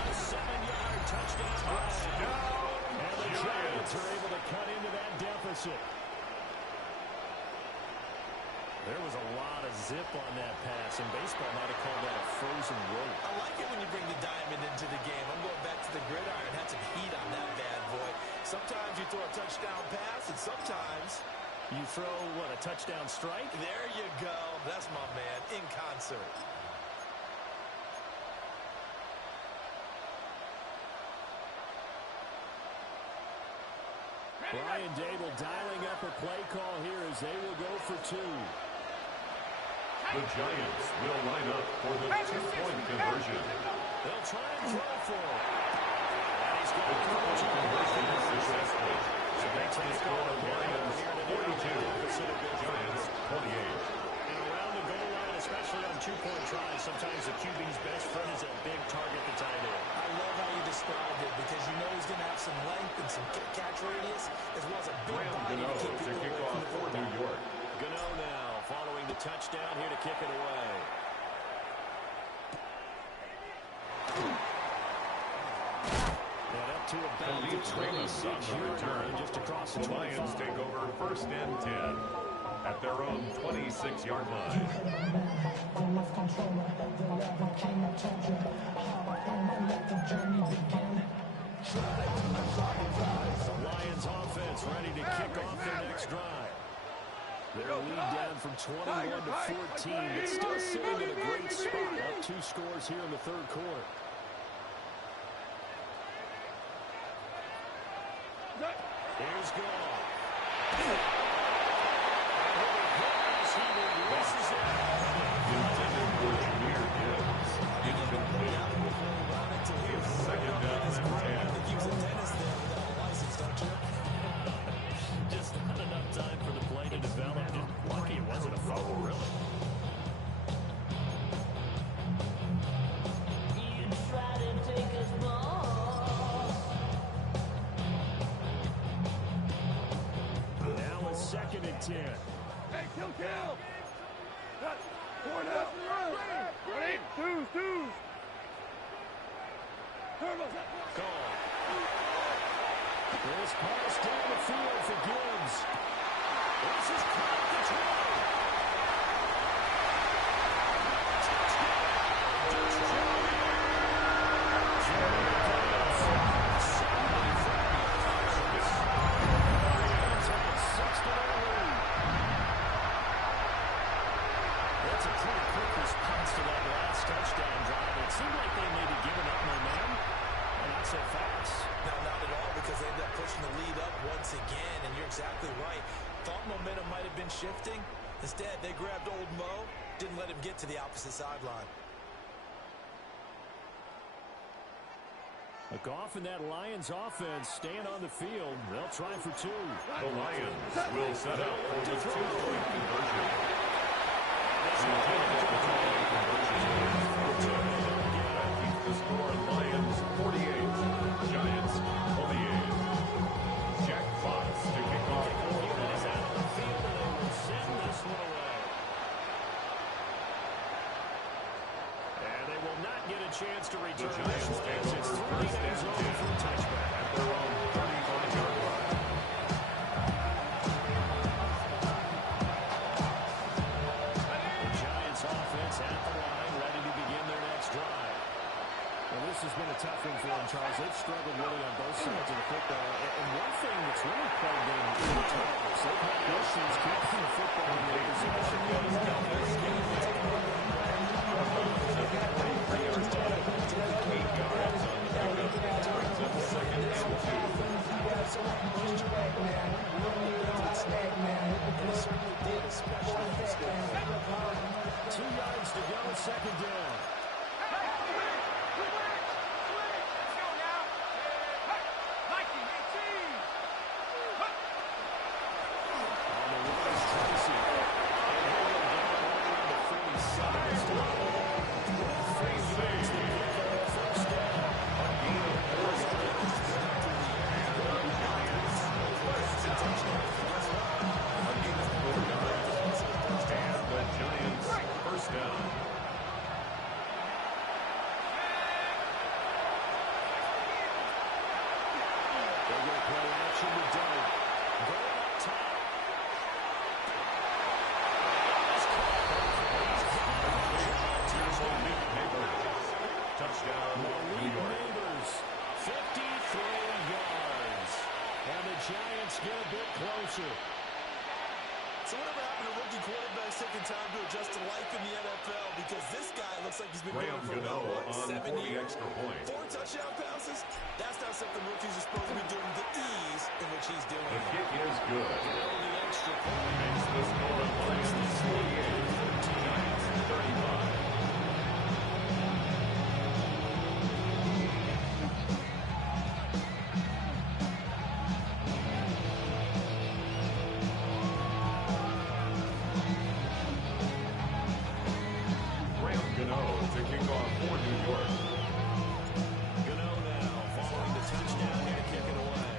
A 7-yard touchdown. And the Giants are able to cut into that deficit. There was a lot of zip on that pass, and baseball might have called that a frozen rope. I like it when you bring the diamond into the game. I'm going back to the gridiron. Had some heat on that bad boy. Sometimes you throw a touchdown pass, and sometimes you throw, what, a touchdown strike? There you go. That's my man, in concert. Brian Dable dialing up a play call here as they will go for 2. The Giants will line up for the 2-point conversion. They'll try and throw for it. And he's got The 2-point conversion is successful. So that's the score of Lions 42, Giants 28. And around the goal line, especially on 2-point tries, sometimes the QB's best friend is a big target that's tight end. I love how you described it because you know he's going to have some length and some catch radius as well as a big body to keep to people kick away off from for the New football. York. Gano now following the touchdown here to kick it away. And up to about the 26-yard line, just across the 25. Lions take over 1st and 10 at their own 26-yard line. The Lions offense ready to kick off their next drive. Their lead down from 21 to 14, but still sitting in a great spot. Up 2 scores here in the 3rd quarter. Here's Goff. He releases it. Intended for Jameer Gibbs. Incomplete. It's 2nd down and 10. He was a dentist there without a license, don't you? Just not enough time for the play to develop. Just lucky it wasn't a fumble, really. Now it's 2nd and 10. Hey, kill! Forward out! Ready? Twos! Call. This pass down the field for Gibbs. This is caught the try. That's a pretty quick response to that last touchdown drive. It seemed like they may be giving up momentum, and not so fast. No, not at all, because they ended up pushing the lead up once again, and you're exactly right. Thought momentum might have been shifting. Instead, they grabbed old Mo, didn't let him get to the opposite sideline. Goff and that Lions offense staying on the field. They'll try for 2. The Lions will set up for the 2-point conversion. Intended for the 2-point conversion is 4-10. That keeps the score Lions 48, Giants 28. Jack Fox to kick off 4 Is out of the field, and they will send this one away. And they will not get a chance to return this one. It's 3 ends over for a touchback at their own 35-yard line. The Giants offense at the line, ready to begin their next drive. Well, this has been a tough one for them, Charles. They've struggled really on both sides of the football. And one thing that's really plagued them is the turnovers. They've had issues keeping the football in their possession. Two yards to go, 2nd down. So whatever happened to rookie quarterbacks taking time to adjust to life in the NFL? Because this guy looks like he's been doing it for about, 7 years. 4 touchdown passes? That's not something rookies are supposed to be doing with the ease in which he's doing it. The kick is good. The extra point makes the score Lions 48, Giants 35. To kick off for New York. Gano now following the touchdown here to kick it away.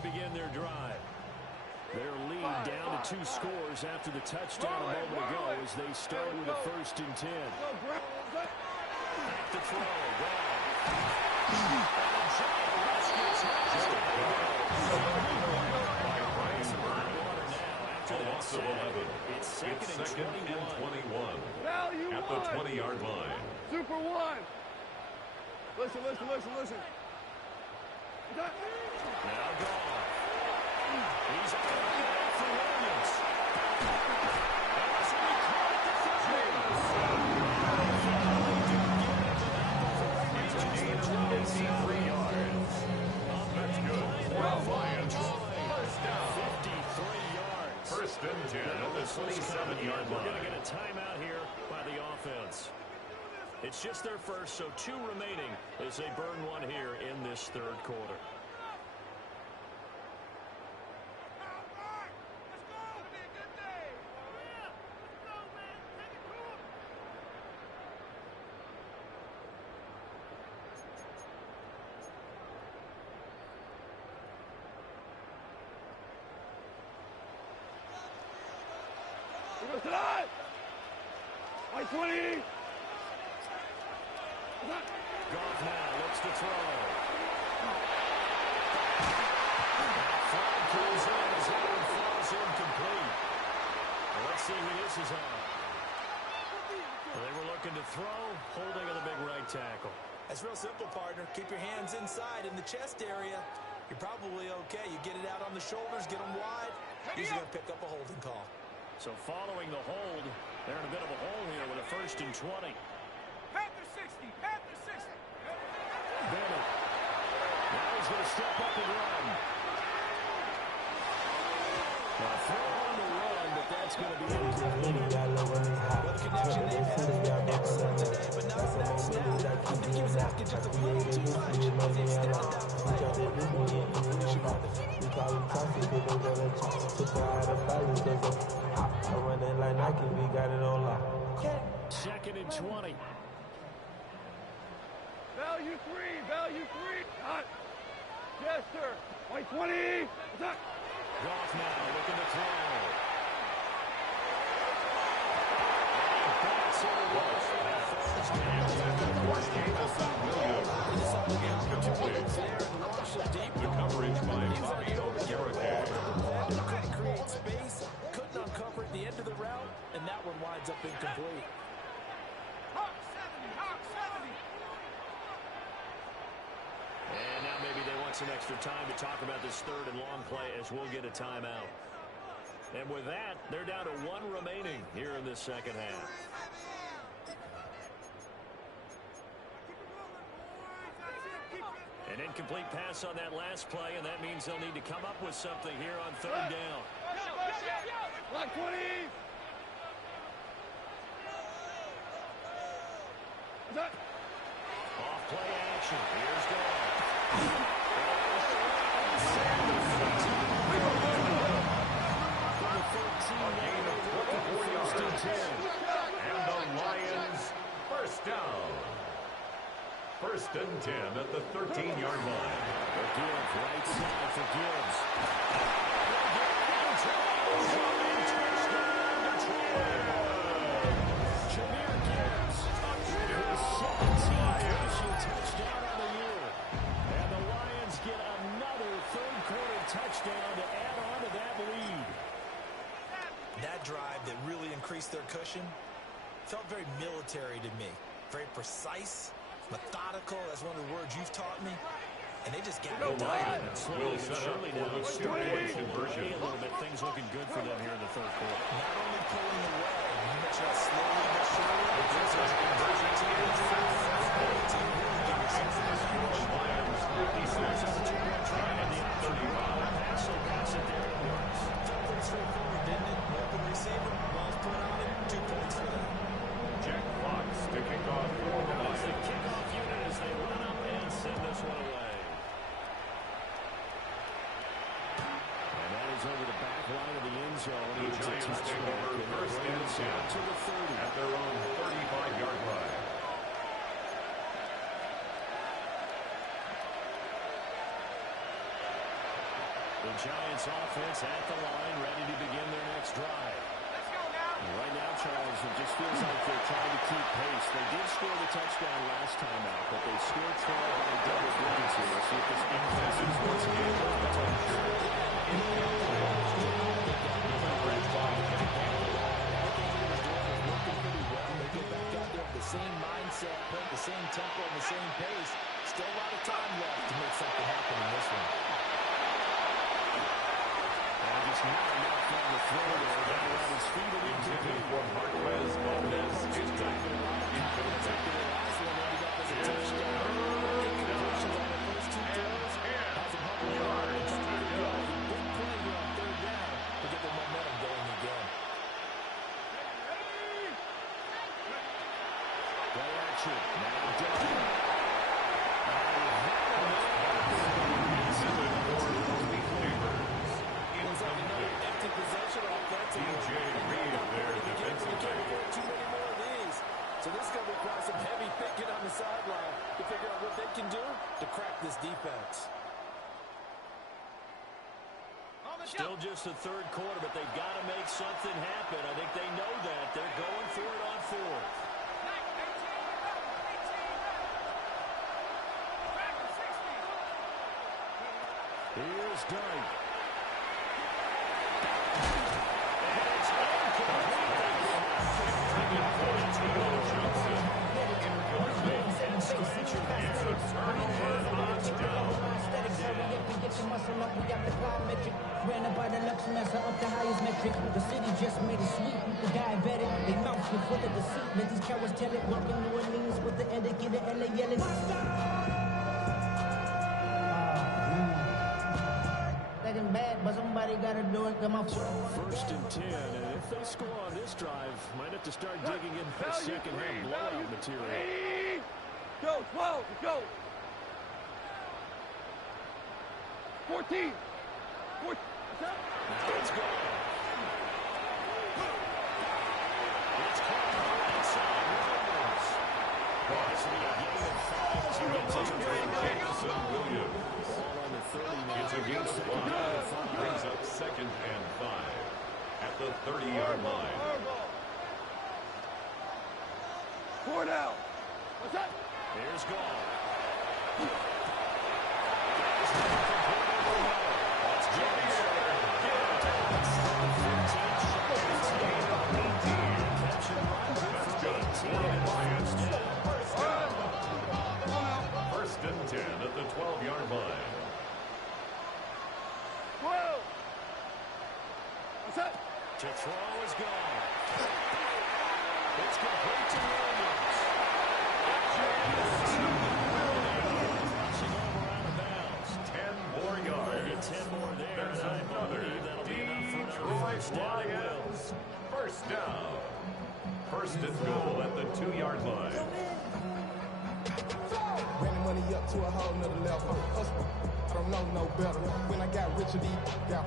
to begin their drive. Their lead down to 2 scores after the touchdown a moment ago as they start with a 1st and 10. Back to throw. Loss of 11. It's second and 21 at the 20-yard line. Super one. Listen. Now gone. He's out for Williams. It's 83 yards. That's good. Lions. First down. 53 yards. First and 10 at the 27-yard We're going to line. get a timeout here by the offense. It's just their first, so 2 remaining as they burn one here in this 3rd quarter. Tonight! By 20! Goff now looks to throw. Flag comes in as that one falls incomplete. Well, let's see who this is on. Well, they were looking to throw, holding on the big right tackle. That's real simple, partner. Keep your hands inside in the chest area. You're probably okay. You get it out on the shoulders, get them wide. He's going to pick up a holding call. So following the hold, they're in a bit of a hole here with a 1st and 20. Panther 60! Panther 60! Bennett. Now he's going to step up and run. Now throw on the run, but that's going to be incomplete. Well, the connection they've had excellent today, but not on that snap. I think he was asking just a little too much. They extended that play. Second and 20. Value 3! Hot! Yes, sir! By 20! Attack! Goff now looking to throw. The coverage by Bobby Okereke. Couldn't create space, couldn't uncover at the end of the route, and that one winds up incomplete. Hawk 70! And now maybe they want some extra time to talk about this 3rd and long play as we'll get a timeout. And with that, they're down to 1 remaining here in this 2nd half. An incomplete pass on that last play, and that means they'll need to come up with something here on 3rd down. Block 20! Off play action. Here's Goff. A gain of 24 yards. And the Lions first down. 1st and 10 at the 13-yard line. Gibbs, right side for Gibbs. Jameer Gibbs, his 17th rushing touchdown on the year. And the Lions get another 3rd quarter touchdown to add on to that lead. That drive that really increased their cushion felt very military to me. Very precise, methodical. That's one of the words you've taught me. And they just got it done. Lions will set up for the stipulation version. A little bit, things looking good for them here in the 3rd quarter. Not only pulling away, you mentioned how slowly but surely. The stipulation version is successful. Lions 56. Giants 35. Pass it there. It works. Felt pretty straightforward, didn't it? Open receiver, balls put on it, 2 points for them. Jack Fox to kick off for the It's the Lions. kickoff unit as they run up and send this one away. And that is over the back line of the end zone. The Giants take over 1st and 10 to the 30. at their own 35-yard line. The Giants offense at the line, ready to begin their next drive. Let's go now. And right now, Charles, it just feels like they're trying to keep pace. They did score the touchdown last time out, but they still trail by double digits here. Let's see if this increases once again with the touchdown. The same mindset, playing the same tempo and the same pace. Still a lot of time left to make something happen in this one. And just not enough on the throw there. Got around his feet and incomplete. For Marquez Valdez is taken. So this is going to require some heavy thinking on the sideline to figure out what they can do to crack this defense. Still just the third quarter, but they've got to make something happen. I think they know that. They're going for it on fourth. Here's Dyke. Ran by the Luxembourg up the highest metric. The city just made it sweet. The diabetic, they mouth you full of deceit. Let these cowards tell it. Walking New Orleans with the etiquette of LA yelling. Second bad, but somebody gotta do it. Come on. First and 10, and if they score on this drive, might have to start digging in the second half blowout material. Go, 12, go. 14. Now it's gone. It's caught on the right side. Williams. This will be a gain of 5 as he gets it to Williams. ball on the 30 now. It's a gain of 5. Brings up second and 5 at the 30-yard line. 4 down. What's that? Here's Gall. First and 10 at the 12-yard line. 12. What's that? To throw is gone. It's complete to Williams. Crossing over out of bounds. 10 more yards. 10 more there. There's And I another believe that'll be enough for Detroit first down. Lions. First down. First and goal at the 2-yard line. Ran the money up to a whole nother level. I don't know no better. When I got rich, I yeah.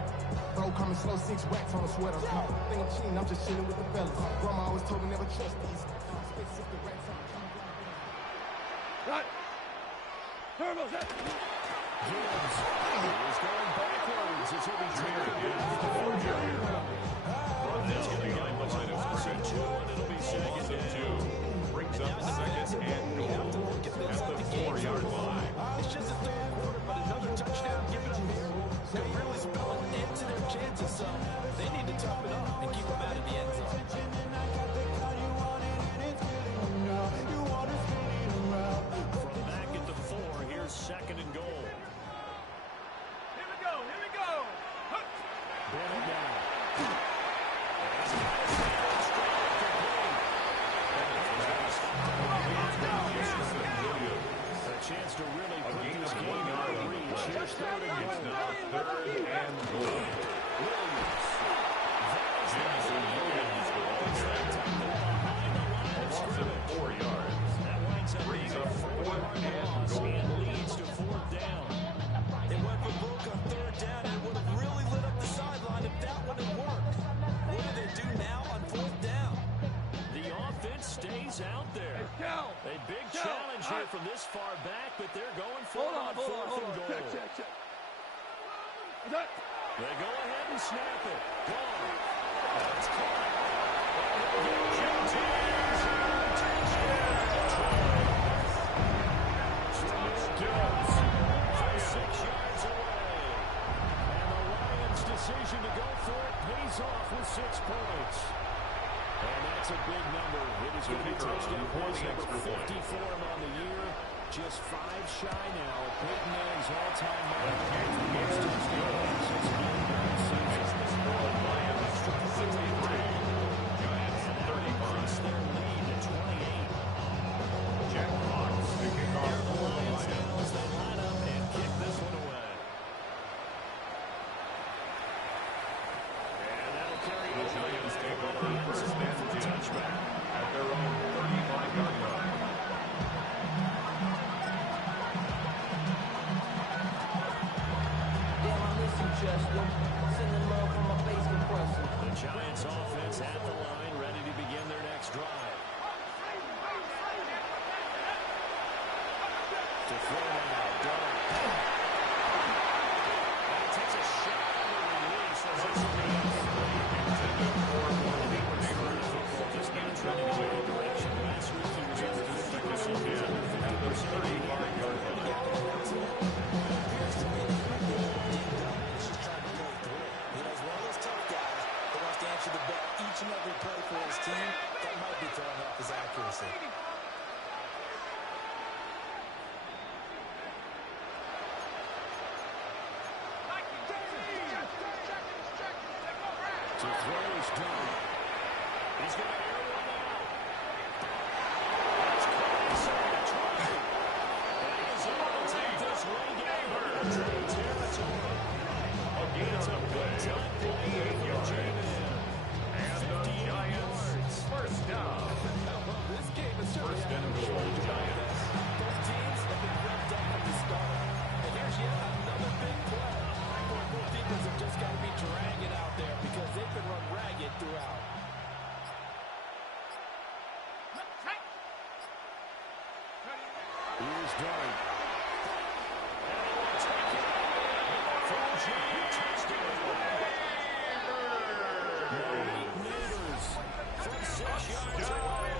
Bro, coming slow, 6 racks on a sweater. Think I'm cheating, I'm just chilling with the fellas. Grandma always told me never trust these. Right. Turbo set. Gibbs is going backwards as he'll be cleared. That's going to be on the line of 2, and it'll be second down. Brings up second and goal at the 4-yard line. It's just a third quarter, but another touchdown given up here could really spell an end to their chances. So they need to tough it up and keep them out of the end zone. From back at the 4, here's second and goal. Here we go. Here we go. Bennett now. A chance to really put this game out of reach. Here's third and goal. Third and goal. Williams. Jameson Williams with all the of 4 yards. That winds up Brings being up a 4-yard and loss goal. and leads to 4th down. It went for broke on third down, and it would have really lit up the sideline if that would have worked. What do they do now on 4th down? The offense stays out there. Cal. A big challenge here from this far back, but they're going for it on 4th and goal. Check. They go ahead and snap it. Gone. That's caught. From 6 yards away. And the Lions' decision to go for it pays off with 6 points. And that's a big number. It is going to be touchdown pass number 54 on the year. Just 5 shy now of Peyton Manning's all-time mark. Giants 35. Their lead to 28. Jack Fox picking off The for the Lions Lions. now as they line up and kick this one away. And that'll carry The over. Giants take over first and 10 at their own 35-yard line. Damn, I miss you, Chester. Sending love from my face compressor. The Giants offense at the line, ready to begin their next drive. To throw now, Dart. Takes a shot on the release. Intended for one neighbors. Just not trending in the right direction. Last week he was at 50% At their 35-yard line. Each and every play for his team, that might be throwing off his accuracy. To throw is done. He's going to air one out. That's caught. And he's able to take this one game into territory. A gain of a good 58 yards. And the Giants first down. This game is certainly First and goal, Giants. both teams have been revved up from the start. And here's yet another big play. Both defenses have just got to be dragging out there because they've been run ragged throughout. Here's Dart. And he will take it for a giant touchdown. Malik Neighbors from 6 yards away.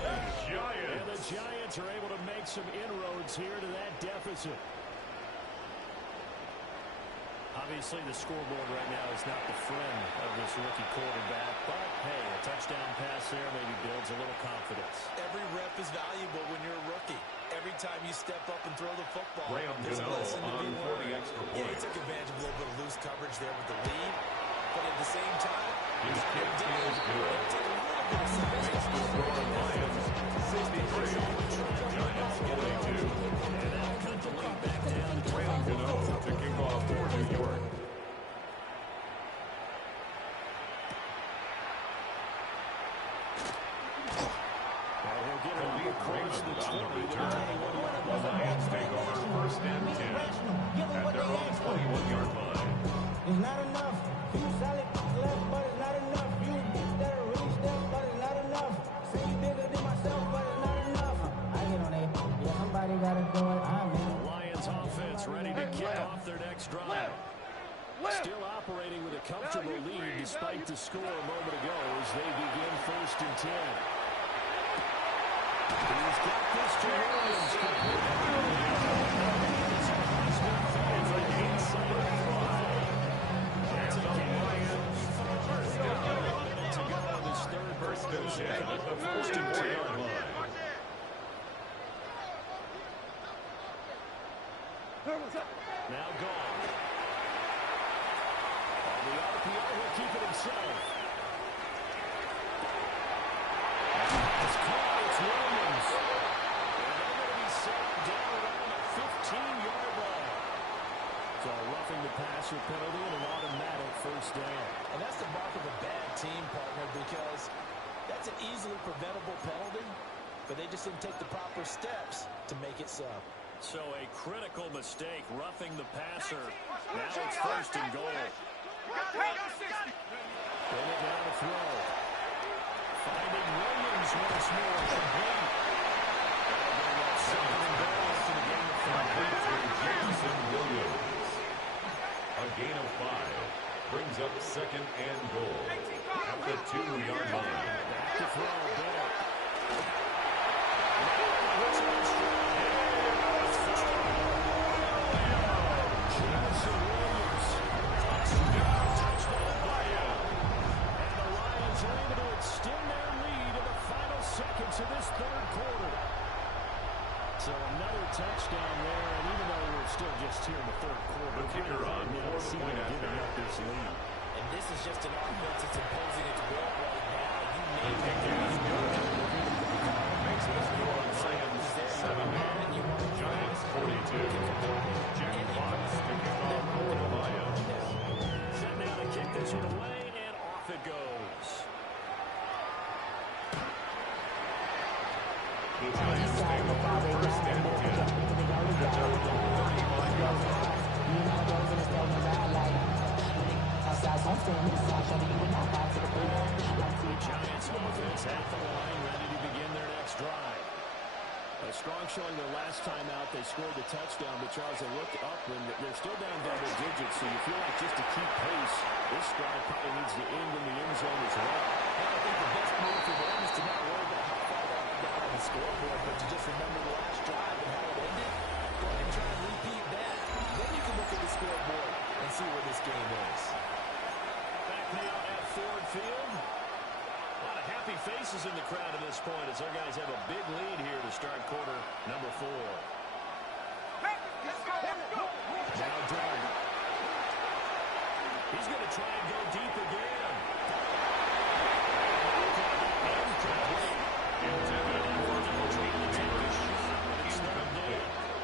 And the Giants are able to make some inroads here to that deficit. Obviously, the scoreboard right now is not the friend of this rookie quarterback, but hey, a touchdown pass there maybe builds a little confidence. Every rep is valuable when you're a rookie. Every time you step up and throw the football, Graham there's a Gano lesson to be on for learned. the extra Yeah, point. he took advantage of a little bit of loose coverage there with the lead, but at the same time, His kick is good. it'll take a little bit of space. Makes the score Lions 63. Giants 42. And that'll cut the lead back down to Graham Gano to kick off for New York. Khalid Raymond on the return. The Lions take over first and 10 at their own 21-yard line. It's not enough. Few solid left, but it's not enough. Few that are really step, but it's not enough. Say you bigger than myself, but it's not enough. I get on it. Yeah, somebody gotta do it. I'm in. the Lions offense ready to kick off their next drive. Still operating with a comfortable lead despite the score a moment ago as they begin first and 10. He's got this to Williams. And the Lions first down. To go on his third First and 10 at the 44-yard line. Now gone. On the RPO, he'll keep it himself. It's caught. It's Williams. And they're going to be set down around the 15-yard line. So a roughing the passer penalty and an automatic first down. And that's the mark of a bad team, partner, because that's an easily preventable penalty, but they just didn't take the proper steps to make it so. So a critical mistake, roughing the passer. Now it's first and goal. Bring it down to throw. Finding Williams once more. Complete. Second and goal after the game of 5. Complete to Jameson Williams. A gain of 5. brings up second and goal at the 2-yard line. Back to throw there. Jameson Williams. Touchdown Lion. And the Lions are able to extend their lead in the final seconds of this third quarter. So another touchdown there, and even though we're still just here in the third quarter, The kicker on 4-point after. giving up this lead. And this is just an offense that's imposing its will right now. You name it. Makes the score Lions 7, Giants 42. Jack Fox to kick off for the Lions. Set now to kick this one away, and off it goes. The Giants take over first and 10 at their own 35-yard line. The Giants offense at the line, ready to begin their next drive. A strong showing their last time out. They scored the touchdown, but Charles, they looked up when they're still down double digits, so you feel like just to keep pace, this drive probably needs to end in the end zone as well. And I think the best move for them is to not worry about how far they're down on the scoreboard, but to just remember the last drive and how it ended. Go ahead and try and repeat that. Then you can look at the scoreboard and see where this game is. Back now at Ford Field. A lot of happy faces in the crowd at this point as their guys have a big lead here to start quarter number 4. Now Jordan. He's going to try and go deep again.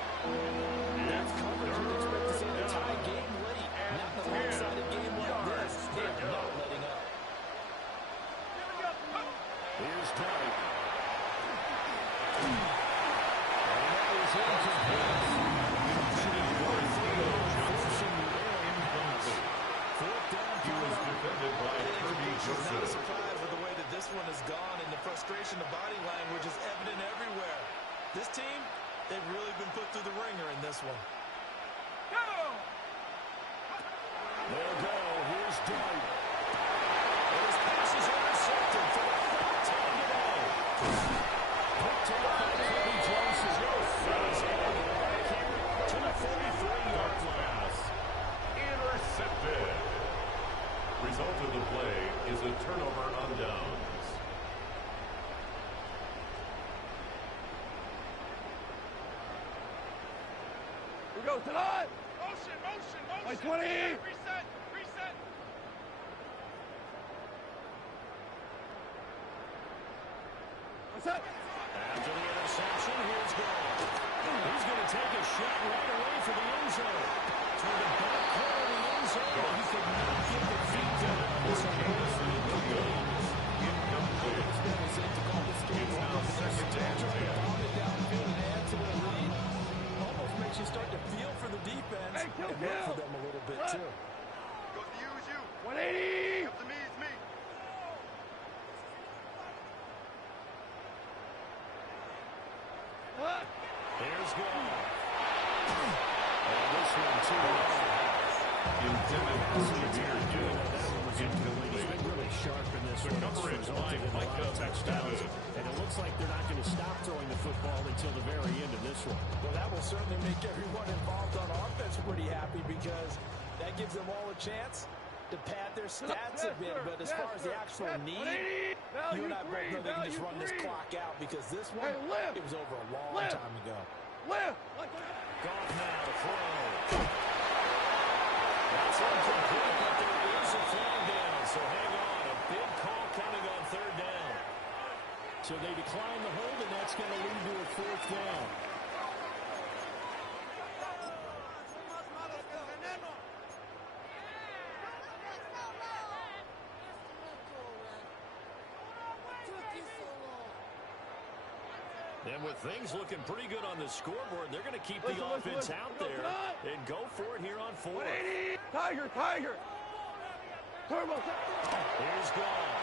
That's coverage you'd expect to see in a tie game late. Not the lopsided game like this. They're not letting up. Here's Dwight. And that is incomplete. Fourth down. He was defended by Kirby Not a Joseph. surprise with the way that this one has gone, and the frustration, the body language is evident everywhere. This team, they've really been put through the ringer in this one. They'll go. Here's Dwight. And his pass is intercepted for the third time today. Picked off by Kirby Joseph. Back here to the 43-yard line. Intercepted. Result of the play is a turnover on downs. Here goes tonight. Motion. By 20. Reset. What's that? After the interception, here's Gold. He's going to take a shot right away for the end zone. Toward the back corner of the end zone, but he could not get the feet down. This is incomplete. It's now second and 10. Almost makes you start to feel for the defense Hey, kill, and look kill. for them a little bit, too. 180. Up to me, it's me. What? Here's Gold. And this one, too. Intended for severe use. He's Incomplete. been really sharp in this The one. coverage It's resulted by in a lot Micah of touchdowns. McDavid. And it looks like they're not going to stop throwing the football until the very end of this one. Well, that will certainly make everyone involved on offense pretty happy because that gives them all a chance to pad their stats a bit. But as far as the actual need, you and I both know they can just run this clock out because this one, it was over a long time ago. Goff now to throw. That's incomplete, but there is a flag down. So hang on, a big call coming on third down. So they decline the hold, and that's going to lead to a fourth down. And with things looking pretty good on the scoreboard, they're going to keep the offense out there and go for it here on fourth. Tiger. Turbo. Here's Goff.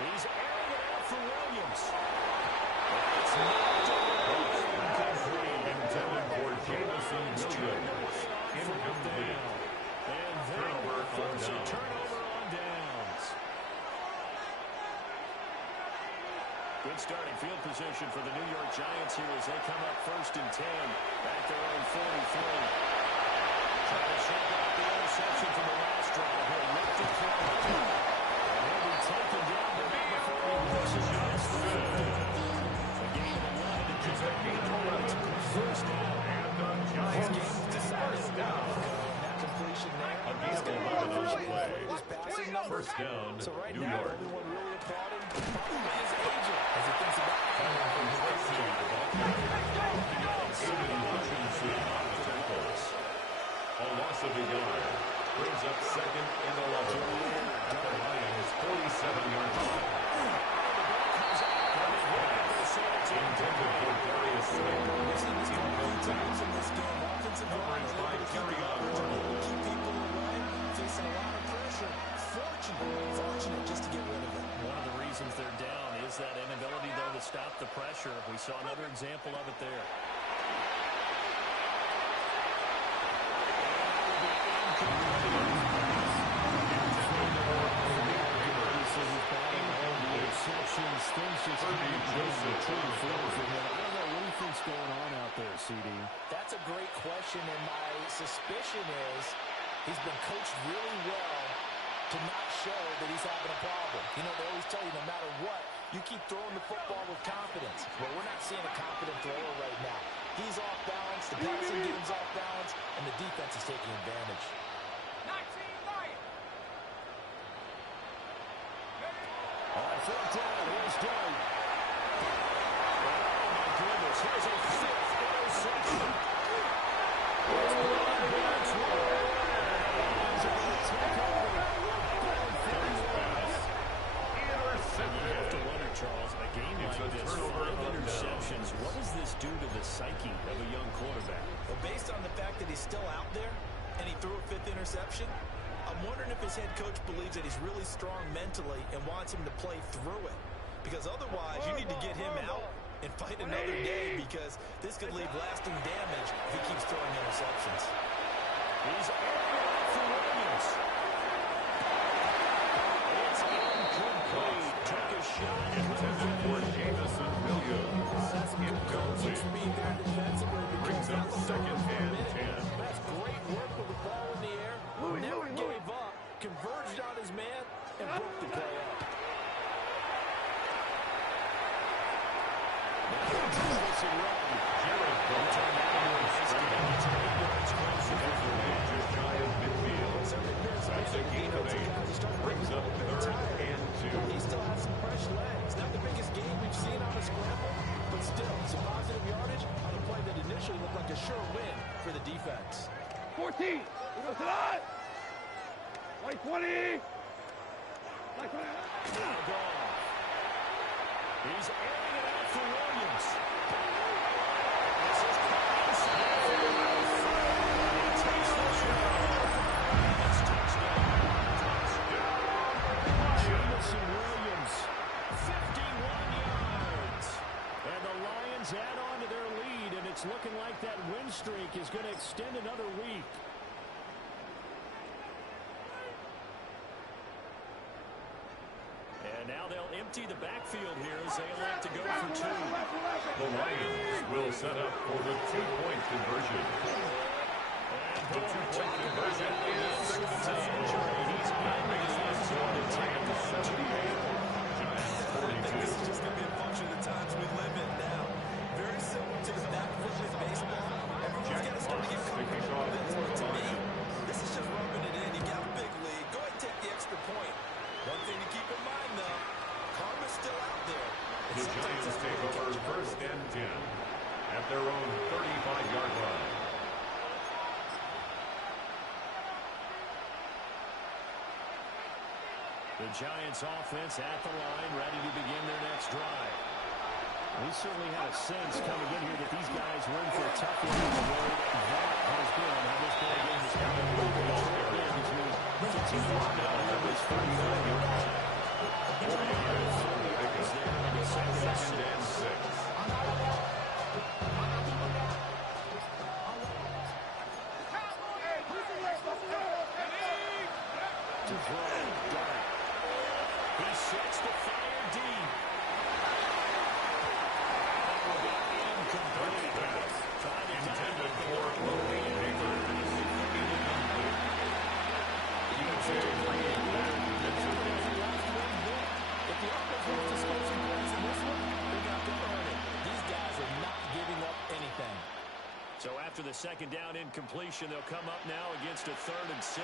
He's airing it out for Williams. It's Intended for Jameson Williams. Incomplete. And Turnover on force a down. Good starting field position for the New York Giants here as they come up 1st and 10. Back their own 43. Trying to shake off the interception from the last drive. He'll look to throw it. And he'll be taken down to that before he pushes past the 50. A gain of 11 to just a gain of 11. First down. And the Giants first down. That completion there. A gain of 11 on the play. First down, So right New now, York. everyone really applauding probably his agent as he thinks about A loss of a yard brings up 2nd and 11 at the Lions' 47-yard line. Intended for Darius Slade. Coverage by Kerryon Arnold. keep people away, facing a lot of pressure. Fortunate just to get rid of it. One of the reasons they're down is that inability, though, to stop the pressure. We saw another example of it there. Things just what's going on out there, CD? That's a great question, and my suspicion is he's been coached really well to not show that he's having a problem. You know, they always tell you no matter what, you keep throwing the football with confidence. Well, we're not seeing a confident thrower right now. He's off balance, the passing game's off balance, and the defense is taking advantage. All right, 4th down, here's Doug. Oh, my goodness, here's a 5th interception. Charles, a game like this, 5 interceptions, what does this do to the psyche of a young quarterback? Well, based on the fact that he's still out there and he threw a 5th interception, I'm wondering if his head coach believes that he's really strong mentally and wants him to play through it. Because otherwise, you need to get him out and fight another day, because this could leave lasting damage if he keeps throwing interceptions. He's airing for Williams. It's incomplete. Took a shot. Intended for Jamison Williams. Incomplete. Speed there defensively. Brings up 2nd and 10. That's great work with the ball in the air. Never gave up. Converged on his man and broke the play up. That's a gain of 8. Brings up 3rd and 2. He still has some fresh legs. Not the biggest game we've seen on a scramble, but still some positive yardage on a play that initially looked like a sure win for the defense. 14. We go to that. Like 20. Like 20. Now gone. He's airing it out for Williams. This is close. He takes the shot. It's touchdown. Jamison Williams, 51 yards. And the Lions add on to their lead, and it's looking like that win streak is going to extend another week. And now they'll empty the backfield here as they elect to go for 2. The Lions will set up for the 2-point conversion. The 2-point conversion is successful. He's bringing us to the Lions 78. Giants 42. This is just going to be a function of the times we live in now. Very similar to the back foot with baseball. Everyone's got to start to get comfortable with this. But to me, this is just rubbing it in. You got a big lead. Go ahead and take the extra point. One thing to keep in mind, though, karma's still out there. The Giants take over 1st and 10 at their own 35-yard line. The Giants offense at the line, ready to begin their next drive. We certainly had a sense coming in here that these guys were in for a tough one on the road. That has been how this ball game is coming. As we continue on down here this 35-yard line. 4 yards there on the 2nd and 6. To throw, Dart. He sets the fire deep. Incomplete. Intended for Logan Akers. If the offense wants to score some points in this one, they got to earn it. These guys are not giving up anything. So after the second down incompletion, they'll come up now against a 3rd and 6.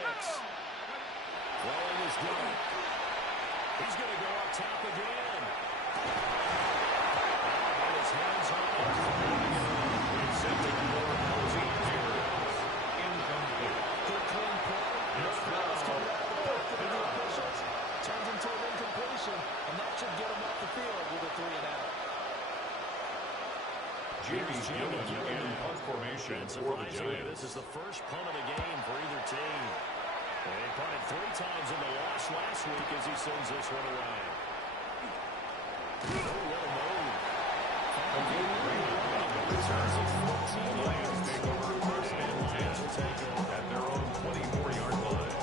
Throwing is done. He's going to go up top again. His hands on it. Intended for Logan Akers. Incomplete. Good clean play. It's now Turns into an incompletion, and that should get him off the field with a 3-and-out. Jamie Gillen in punt formation for the Giants. This is the first punt of the game for either team. They punted 3 times in the loss last week as he sends this one away. Lions take over 1st and 10 at their own 24-yard line.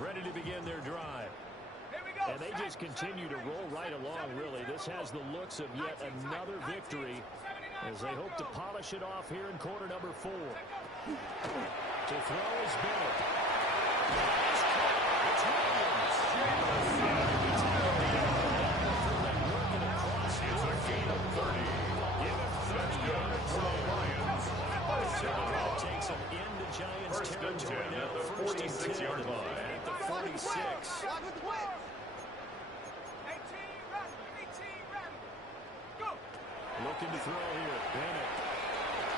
Ready to begin their drive. And they just continue to roll right along, really. This has the looks of yet another victory as they hope to polish it off here in quarter number 4. To throw is Bennett. It's Williams. Working across his feet of 30. Give him 30 yards for the Lions. That takes him into Giants territory now. At the 46-yard line. 46. Looking to throw here. Bennett.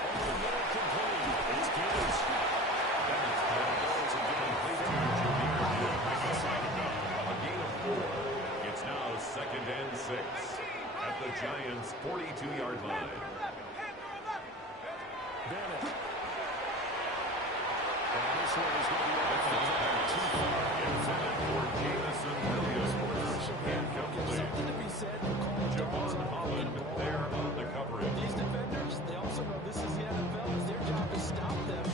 Over the middle, complete. It's Gibbs. Bennett's pass is complete to Jameer. A gain of 4. It's now 2nd and 6 at the Giants' 42-yard line. Bennett. And this one is going to be off the top. Too far. Intended for Jamison Williams. Incomplete. Something to be said for calling Javon Holland there on the coverage. These defenders, they also know this is the NFL. It's their job to stop them,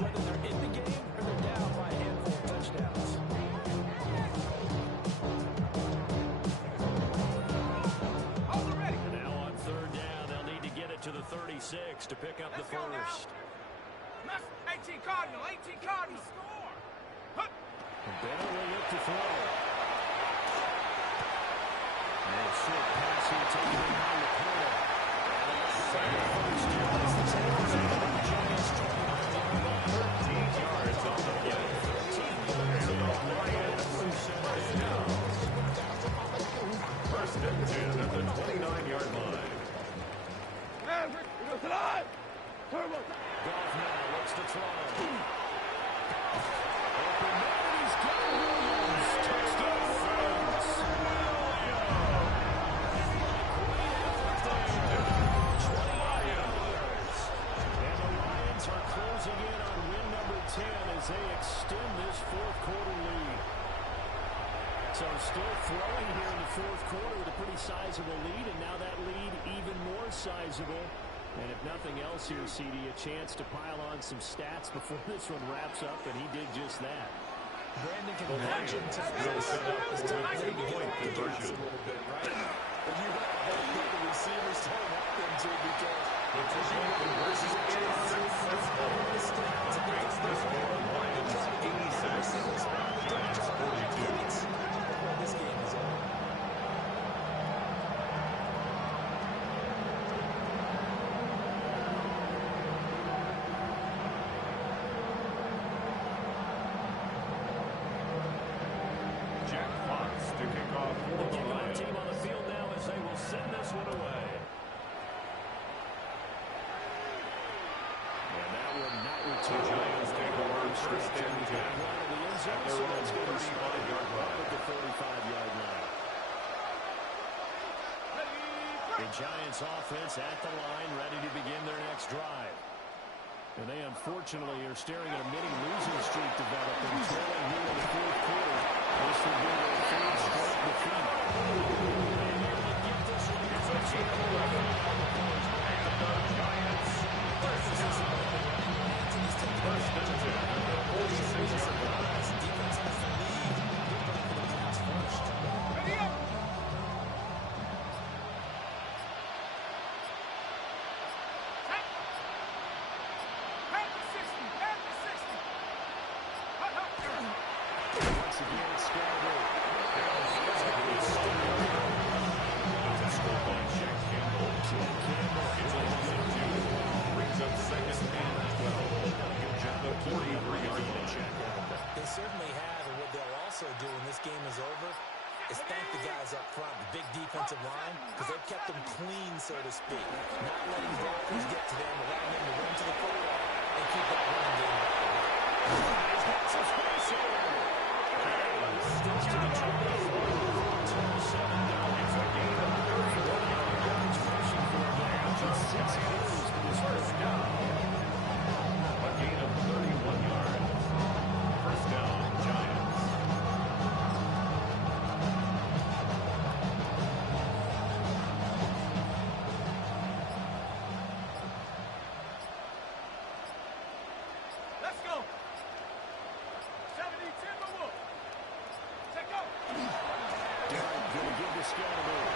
whether they're in the game or they're down by a handful of touchdowns. And now on 3rd down, they'll need to get it to the 36 to pick up the first. 18 Cardinal, 18 Cardinal. Bennett will look to throw. And a short pass here taken behind the corner. First down is the Giants. Giants 13 yards on the play. 13 yards on the Lions. First and 10 at the 29-yard line. Goff now looks to throw. Open man, he's got Williams. Touchdown, Lions. And the Lions are closing in on win number 10 as they extend this 4th quarter lead. So still throwing here in the 4th quarter with a pretty sizable lead, and now that lead even more sizable. And if nothing else here, CD, a chance to pile on some stats before this one wraps up, and he did just that. Brandon can The Lions will set up for a 2-point conversion. a little bit, right? But you hope that the receivers don't want them to because The 2-point conversion is successful. Makes the score Lions 86, Giants 42. this game is over. Jack Fox to kick off for the Lions. Team on the field now as they will send this one away. And that will not The return. Giants take over 1st and 10 at their own 35-yard line. At the 45-yard line. The Giants offense at the line, ready to begin their next drive. And they unfortunately are staring at a mini losing streak developing, trailing here in the 4th quarter. This will be their 3rd straight defeat. It's a team of 11. And the Giants first down. First and 10 at the 46-yard line. Defense has the lead. They're going for the pass first. Ready up. Back to 60. Back to 60. Once again, it's Scarborough. Brings up second and 12. At the 43-yard line. They certainly have, and what they'll also do when this game is over is thank the guys up front, the big defensive line, because they've kept them clean, so to speak. Not letting blockers get to them, allowing them to run to the football and keep that running game up. He's got some space here. Steps to the 27 down. It's a gain of 31 yards. Rushing for a man. Just 6 carries for this first down. A gain of 31 yards. First down, Giants. Let's go. 70 Timberwolves. Take off. Garrett going to give the Scarborough.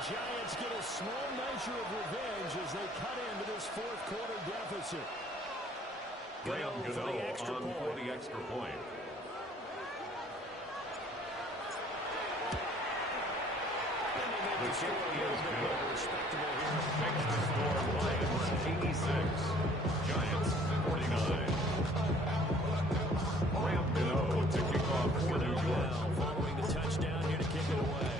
Giants get a small measure of revenge as they cut into this fourth quarter deficit. Graham Go for the extra on point. for the extra point. The kick is good. Respectable here. Makes the score Lions 86, Giants 49. Graham to kick off for New York. Following the touchdown here to kick it away.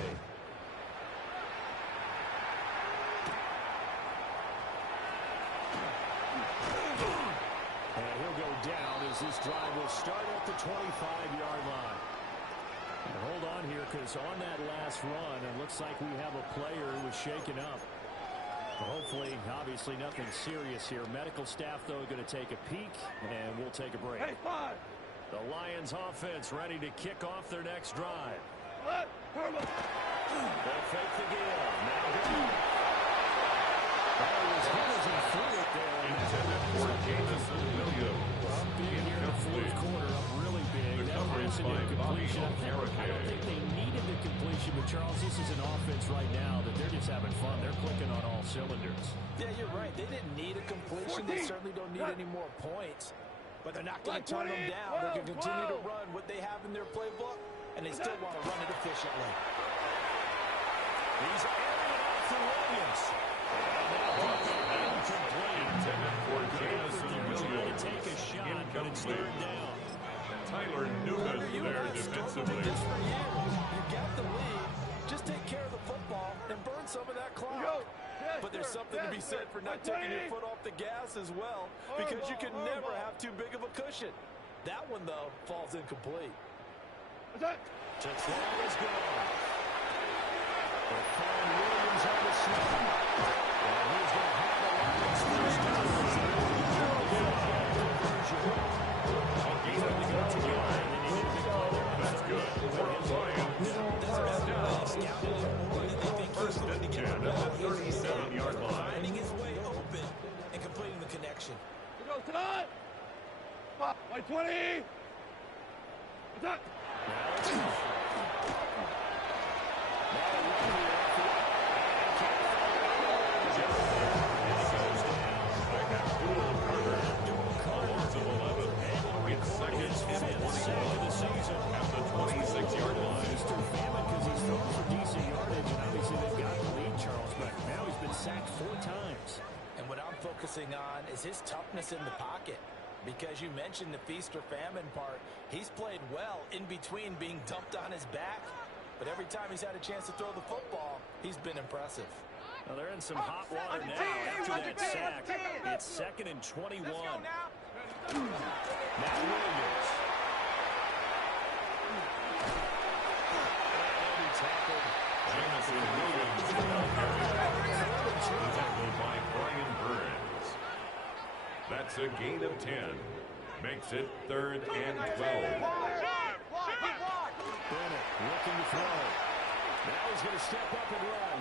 And he'll go down as this drive will start at the 25-yard line. And hold on here, because on that last run, it looks like we have a player who was shaken up. But hopefully, obviously, nothing serious here. Medical staff, though, going to take a peek, and we'll take a break. Hey, 5. The Lions offense ready to kick off their next drive. They'll fake the give. Now good. As good as he threw it there. Intended for Jamison Williams. Up big here in the fourth quarter, up really big. The That coverage was an by incompletion. Bobby I don't think they needed the completion, but Charles, this is an offense right now that they're just having fun. They're clicking on all cylinders. Yeah, you're right. They didn't need a completion. They certainly don't need any more points. But they're not going to turn them down. They can continue to run what they have in their playbook, and they still want to run it efficiently. He's airing it out for Williams. Intended for Jamison Trying to Williams. take a shot, but it's third down. Tyler Newman there defensively. Just for years. You got the lead. Just take care of the football and burn some of that clock. But there's something to be said for not taking your foot off the gas as well, because you can never have too big of a cushion. That one, though, falls incomplete. Touchdown is gone. They'll find Williams on the snap. And he's going to have the Lions first down. A gain of 1. That's good for the Lions. First and 10 at the 37-yard line. Finding his way open and completing the connection. Go tonight. 20. Attack. Focusing on is his toughness in the pocket, because you mentioned the feast or famine part. He's played well in between being dumped on his back, but every time he's had a chance to throw the football, he's been impressive. Well, they're in some hot water now after that sack. It's 2nd and 21. Now Williams. Jamison gain of 10. Makes it 3rd and 12. Bennett looking to throw. Now he's going to step up and run.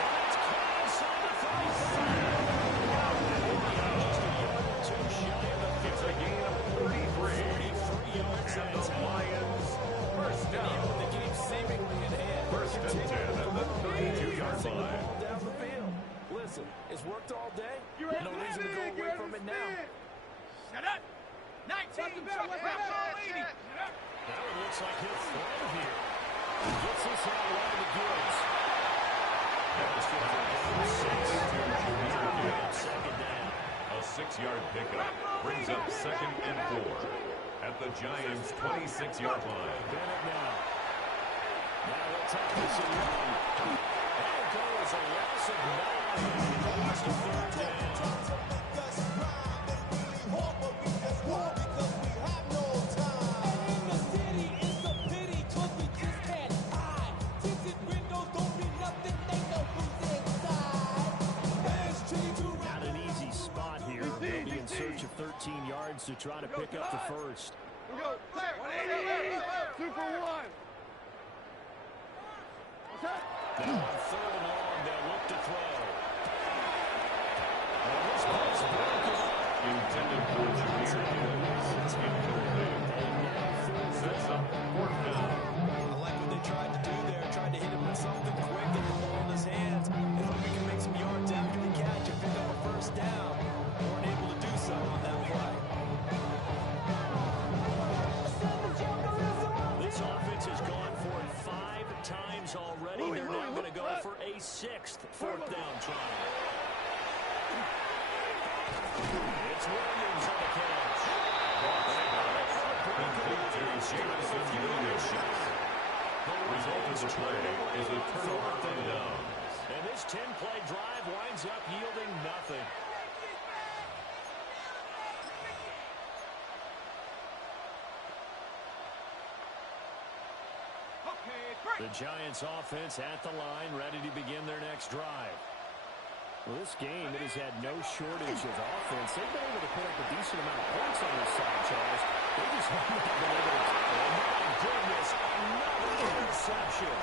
That's caught inside the 5. Just a yard or two shy of the 50. It's a gain of 43. 43 yards. And the Lions first down. The game seemingly in hand. First and 10 at the 32-yard line. Down the field. Listen, it's worked all day. No reason to go away from it now. Shut up! 19! Shut up! Now it looks like he'll throw here. Gets this out around the goods. Second down. A 6-yard pickup brings up 2nd and 4 at the Giants' 26-yard line. Bennett now. Now they'll take this and run. And it goes a loss of 9. Lost a 3rd down. Not an easy spot here. They'll be in search of 13 yards to try to pick up the first. We go. 180. 2 for 1. Now on 3rd and long, they'll look to throw. And this pass broken up. Intended for Jameer Gibbs. Incomplete. Sets up 4th down. I like what they tried to do there. Tried to hit him with something quick, get the ball in his hands, and hope he can make some yards after the catch and pick up a first down. They weren't able to do so on that play. This offense has gone for it 5 times already. They're now going to go for a 6th 4th down try. It's Williams on the catch. Jameson Williams. The result of the play is a turnover and down. And this 10-play drive winds up yielding nothing. The Giants offense at the line, ready to begin their next drive. Well, this game, it has had no shortage of offense. They've been able to put up a decent amount of points on this side, Charles. They just haven't been able to. Oh, my goodness, another interception.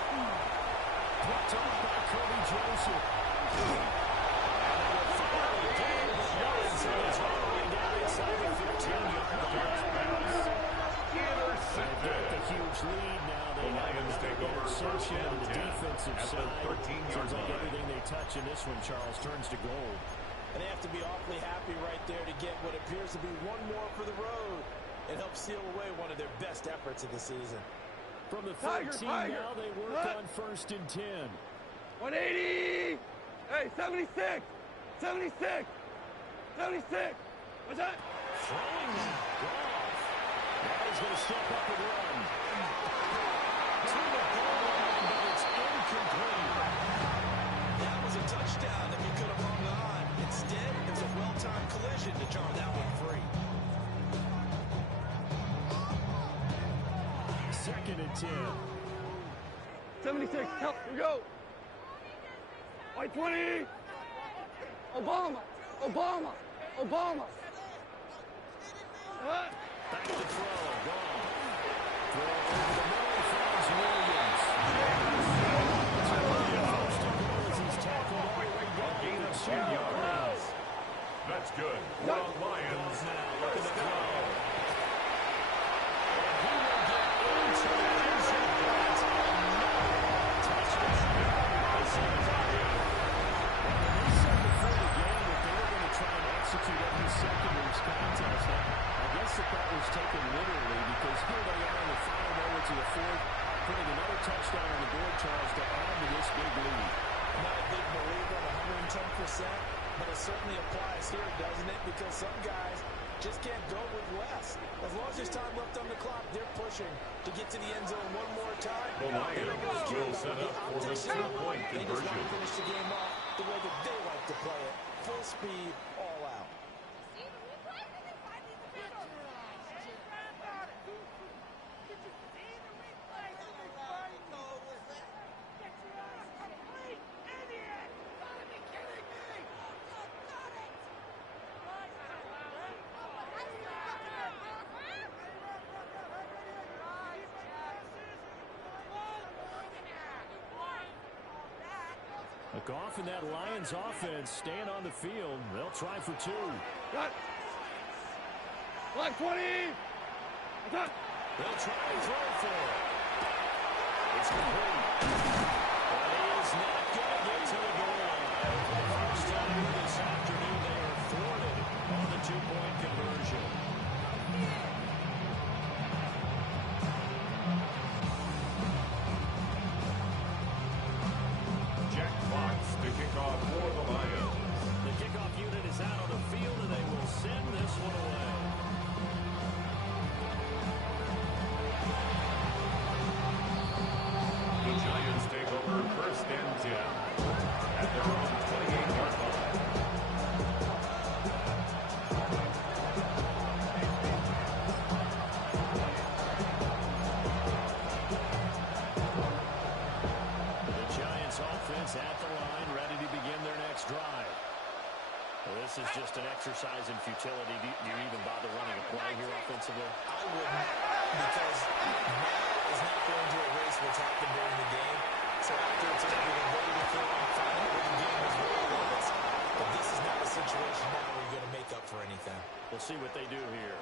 Picked off by Kobe Joseph. And they will follow it down to the yards, and it's all the way down inside the 15-yard line. Intercepted. A huge lead now. They The Lions take over first interception on and the 10 defensive at the side. 13-yard Seems like line. everything they touch in this one, Charles, turns to gold. And they have to be awfully happy right there to get what appears to be one more for the road and help seal away one of their best efforts of the season. From the 13 now, they work on 1st and 10. 180. Hey, 76. 76. 76. What's that? Throwing that off. Now he's going to step up and run. To the goal line, but it's incomplete. That was a touchdown if he could have hung on. Instead, it was a well-timed collision to jar that one free. 2nd and 10. 76. Help. We go. White 20. Obama. Obama. Obama. What? Back to throw. Gone. Throw over the middle. Finds Williams. He's tackled all the way down. Gain of 10 yards. That's good. The Lions Now looking to throw. Execute every second of this contest. I guess that was taken literally because here they are in the final moments of the 4th, putting another touchdown on the board, Charles, to add to this big lead. I'm not a big believer in 110%, but it certainly applies here, doesn't it? Because some guys just can't go with less. As long as there's time left on the clock, they're pushing to get to the end zone one more time. The Lions will set up for the 2-point They just want conversion. to finish the game off the way that they like to play it. Full speed, all out. Goff and that Lions offense staying on the field. They'll try for two. Cut. Black 20. Cut. They'll try and throw for it. It's complete. But he is not going to get to the goal line. First time this afternoon, they are thwarted on the two-point conversion. Jack Fox to kick off for the Lions. The kickoff unit is out on the field, and they will send this one away. The Giants take over first and 10 at their own 28-yard line. The Giants offense at the line, ready to begin their next drive. Well, this is just an exercise in futility. Do you even bother running a play here offensively? I wouldn't, because now is not going to erase what's happened during the game. So after it's over, they're ready to find out where the game is really was. But this is not a situation now where you're going to make up for anything. We'll see what they do here.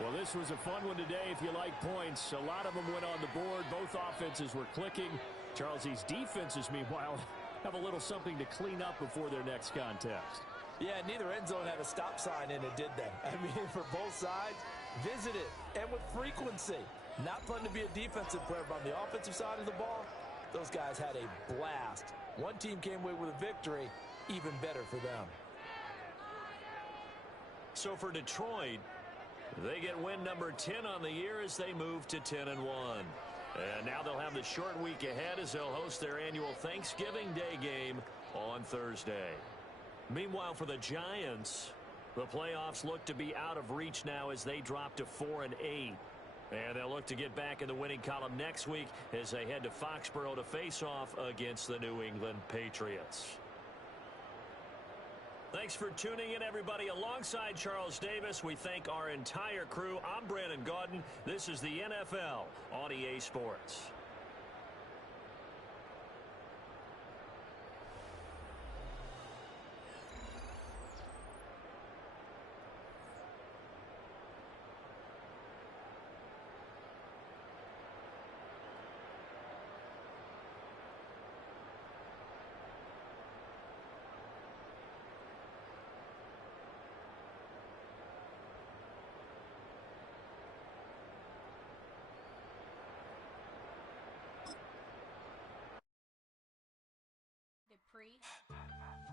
Well, this was a fun one today if you like points. A lot of them went on the board. Both offenses were clicking. Charles, these defenses, meanwhile, have a little something to clean up before their next contest. Yeah, neither end zone had a stop sign in it, did they? I mean, for both sides, visit it, and with frequency. Not fun to be a defensive player, but on the offensive side of the ball, those guys had a blast. One team came away with a victory, even better for them. So for Detroit, they get win number 10 on the year as they move to 10-1. And now they'll have the short week ahead as they'll host their annual Thanksgiving Day game on Thursday. Meanwhile, for the Giants, the playoffs look to be out of reach now as they drop to 4-8. And they'll look to get back in the winning column next week as they head to Foxborough to face off against the New England Patriots. Thanks for tuning in, everybody. Alongside Charles Davis, we thank our entire crew. I'm Brandon Gaudin. This is the NFL on EA Sports.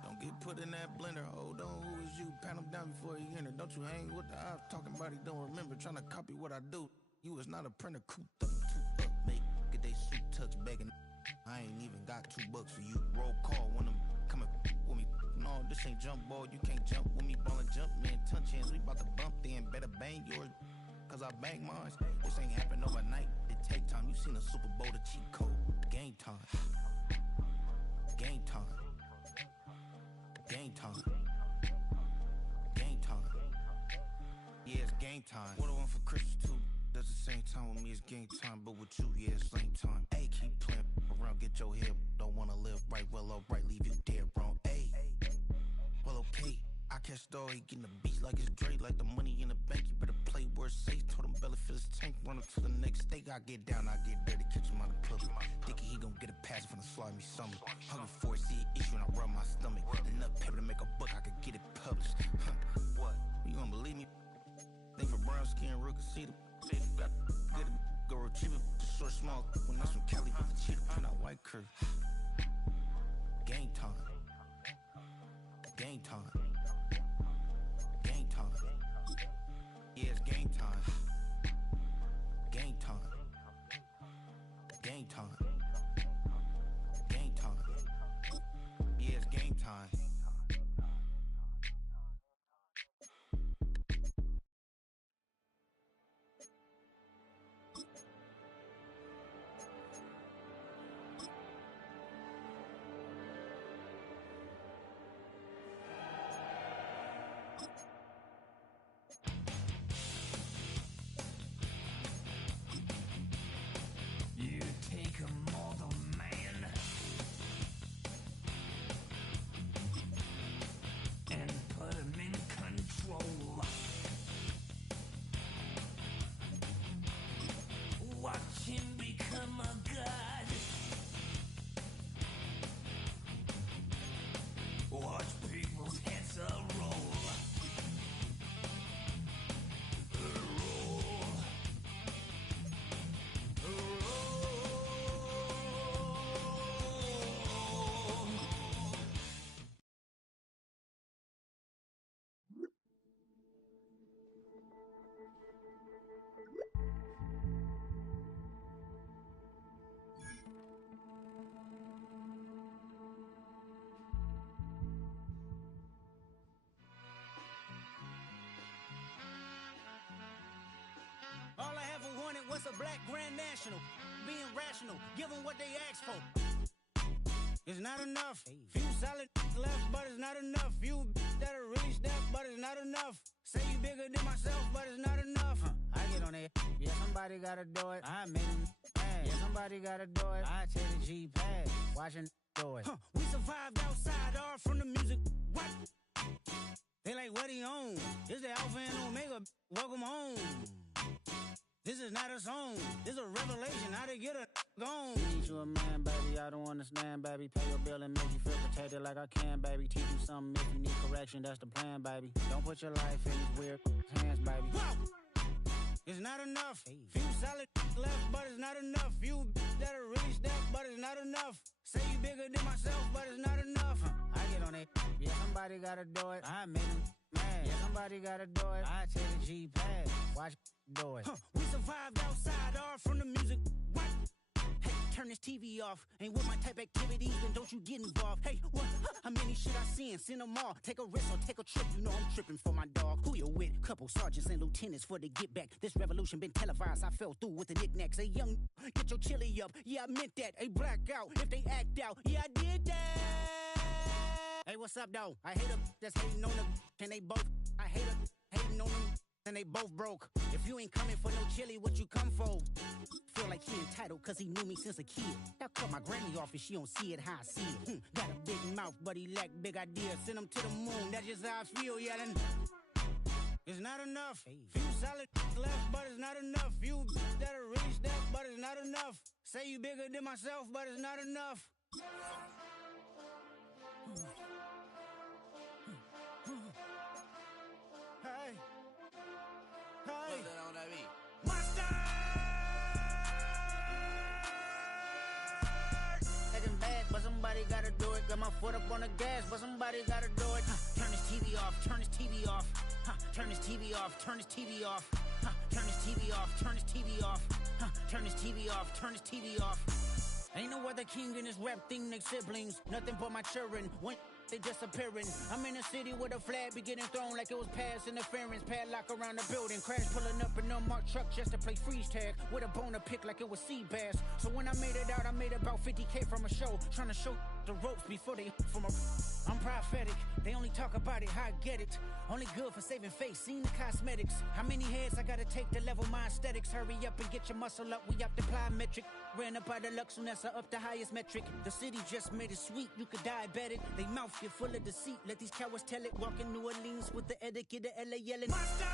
Don't get put in that blender. Hold on, who is you? Pat him down before he enter. Don't you hang with the ops talking about he don't remember. Trying to copy what I do. You is not a printer. Cooped up, too up, mate. Get they suit tucks begging. I ain't even got $2 for you. Roll call when I'm coming with me. No, this ain't jump ball. You can't jump with me. Ballin' jump, man. Touch hands. We about to bump then. Better bang yours. Cause I bang mine. This ain't happen overnight. It take time. You seen a Super Bowl, the cheat code. Game time. Game time. Game time. Game time. Yeah, it's game time. What I want for Christmas too. Does the same time with me, it's game time. But with you, yeah, it's same time. Hey, keep playing around, get your head. Don't wanna live right, well, alright, leave you dead wrong. Hey, well, okay. I catch the dog, he getting the beats like it's Dre. Like the money in the bank, you better play where it's safe. Told him belly fill his tank, run up to the next stake. I get down, I get dirty, catch him on the public. Thinking he gon' get a pass from the slimy summer. Hungry for it, see an issue and I rub my stomach. Enough paper to make a book, I could get it published. What? You don't believe me? Think for brown skin, real can see the got good go retrieve it. Just short, small. When that's from Cali, with the cheetah print out white curve. Game time. Game time. Game time. Yeah, it's game time. Game time. Game time. Game time. Yeah, it's game time. what's a black grand national? Being rational, give them what they ask for. It's not enough. Few solid left, but it's not enough. Few that'll really step, but it's not enough. Say you bigger than myself, but it's not enough. I get on it. Yeah, somebody gotta do it. I made him mad. Yeah, somebody gotta do it. I take the G-pad. Watching do it. We survived outside, all from the music. What? They like, what he on? This the Alpha and Omega. Welcome home. This is not a song. This is a revelation. How to get a gone. Need you a man, baby. I don't understand, baby. Pay your bill and make you feel protected like I can, baby. Teach you something if you need correction. That's the plan, baby. Don't put your life in these weird hands, baby. Whoa! It's not enough. Few solid left, but it's not enough. Few that'll really step, but it's not enough. Say you bigger than myself, but it's not enough. I get on it. Yeah, somebody gotta do it. I made him mad. Yeah, somebody gotta do it. I take the G-pad. Watch do it. We survived outside, all from the music. What? Hey, turn this TV off. Ain't with my type activities, then don't you get involved. Hey, what? How many shit I seen? Send them all. Take a risk or take a trip. You know I'm tripping for my dog. Who you with? Couple sergeants and lieutenants for the get back. This revolution been televised. I fell through with the knickknacks. Hey, young, get your chili up. Yeah, I meant that. Hey, black out if they act out. Yeah, I did that. Hey, what's up, though? I hate them that's hating on them. And they both. I hate them hating on them. And they both broke. If you ain't coming for no chili, what you come for? Feel like he entitled cause he knew me since a kid. I cut my granny off and she don't see it how I see it. Got a big mouth, but he lack big ideas. Send him to the moon, that's just how I feel, yelling. It's not enough. Few solid left, but it's not enough. Few that'll really step, but it's not enough. Say you bigger than myself, but it's not enough. Hey. Hey. Mustard! Taking bad, but somebody gotta do it. Got my foot up on the gas, but somebody gotta do it. Turn this TV off, turn this TV off. Turn this TV off, turn this TV off. Turn this TV off, turn this TV off. Turn this TV off, turn this TV off. Ain't no other king in this rap thing, they siblings. Nothing but my children. When they disappearing. I'm in a city with a flag be getting thrown like it was past interference. Padlock around the building. Crash pulling up an unmarked truck just to play freeze tag. With a bone to pick like it was sea bass. So when I made it out, I made about 50K from a show. Trying to show the ropes before they from a... I'm prophetic. They only talk about it, how I get it. Only good for saving face, seen the cosmetics. How many heads I gotta take to level my aesthetics? Hurry up and get your muscle up, we up to plyometric. Ran up out of Luxonessa up the highest metric. The city just made it sweet, you could diabetic. They mouth get full of deceit, let these cowards tell it. Walk in New Orleans with the etiquette of LA yelling. Monster!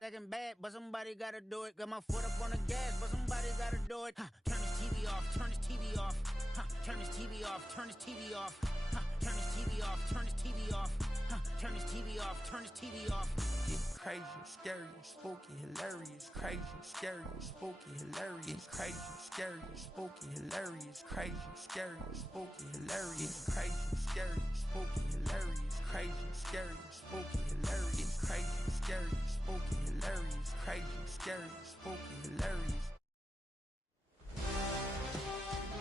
Second bad, but somebody gotta do it. Got my foot up on the gas, but somebody gotta do it. Turn this TV off, turn this TV off. Turn this TV off, turn this TV off. Turn this TV off, turn this TV off. Turn this TV off, turn this TV off. It's crazy, scary, spooky, hilarious. Crazy, scary, spooky, hilarious. Crazy, scary, spooky, hilarious. Crazy, scary, spooky, hilarious. Crazy, scary, spooky, hilarious. Crazy, scary, spooky, hilarious. Crazy, scary, spooky, hilarious. Crazy, scary, spooky, hilarious.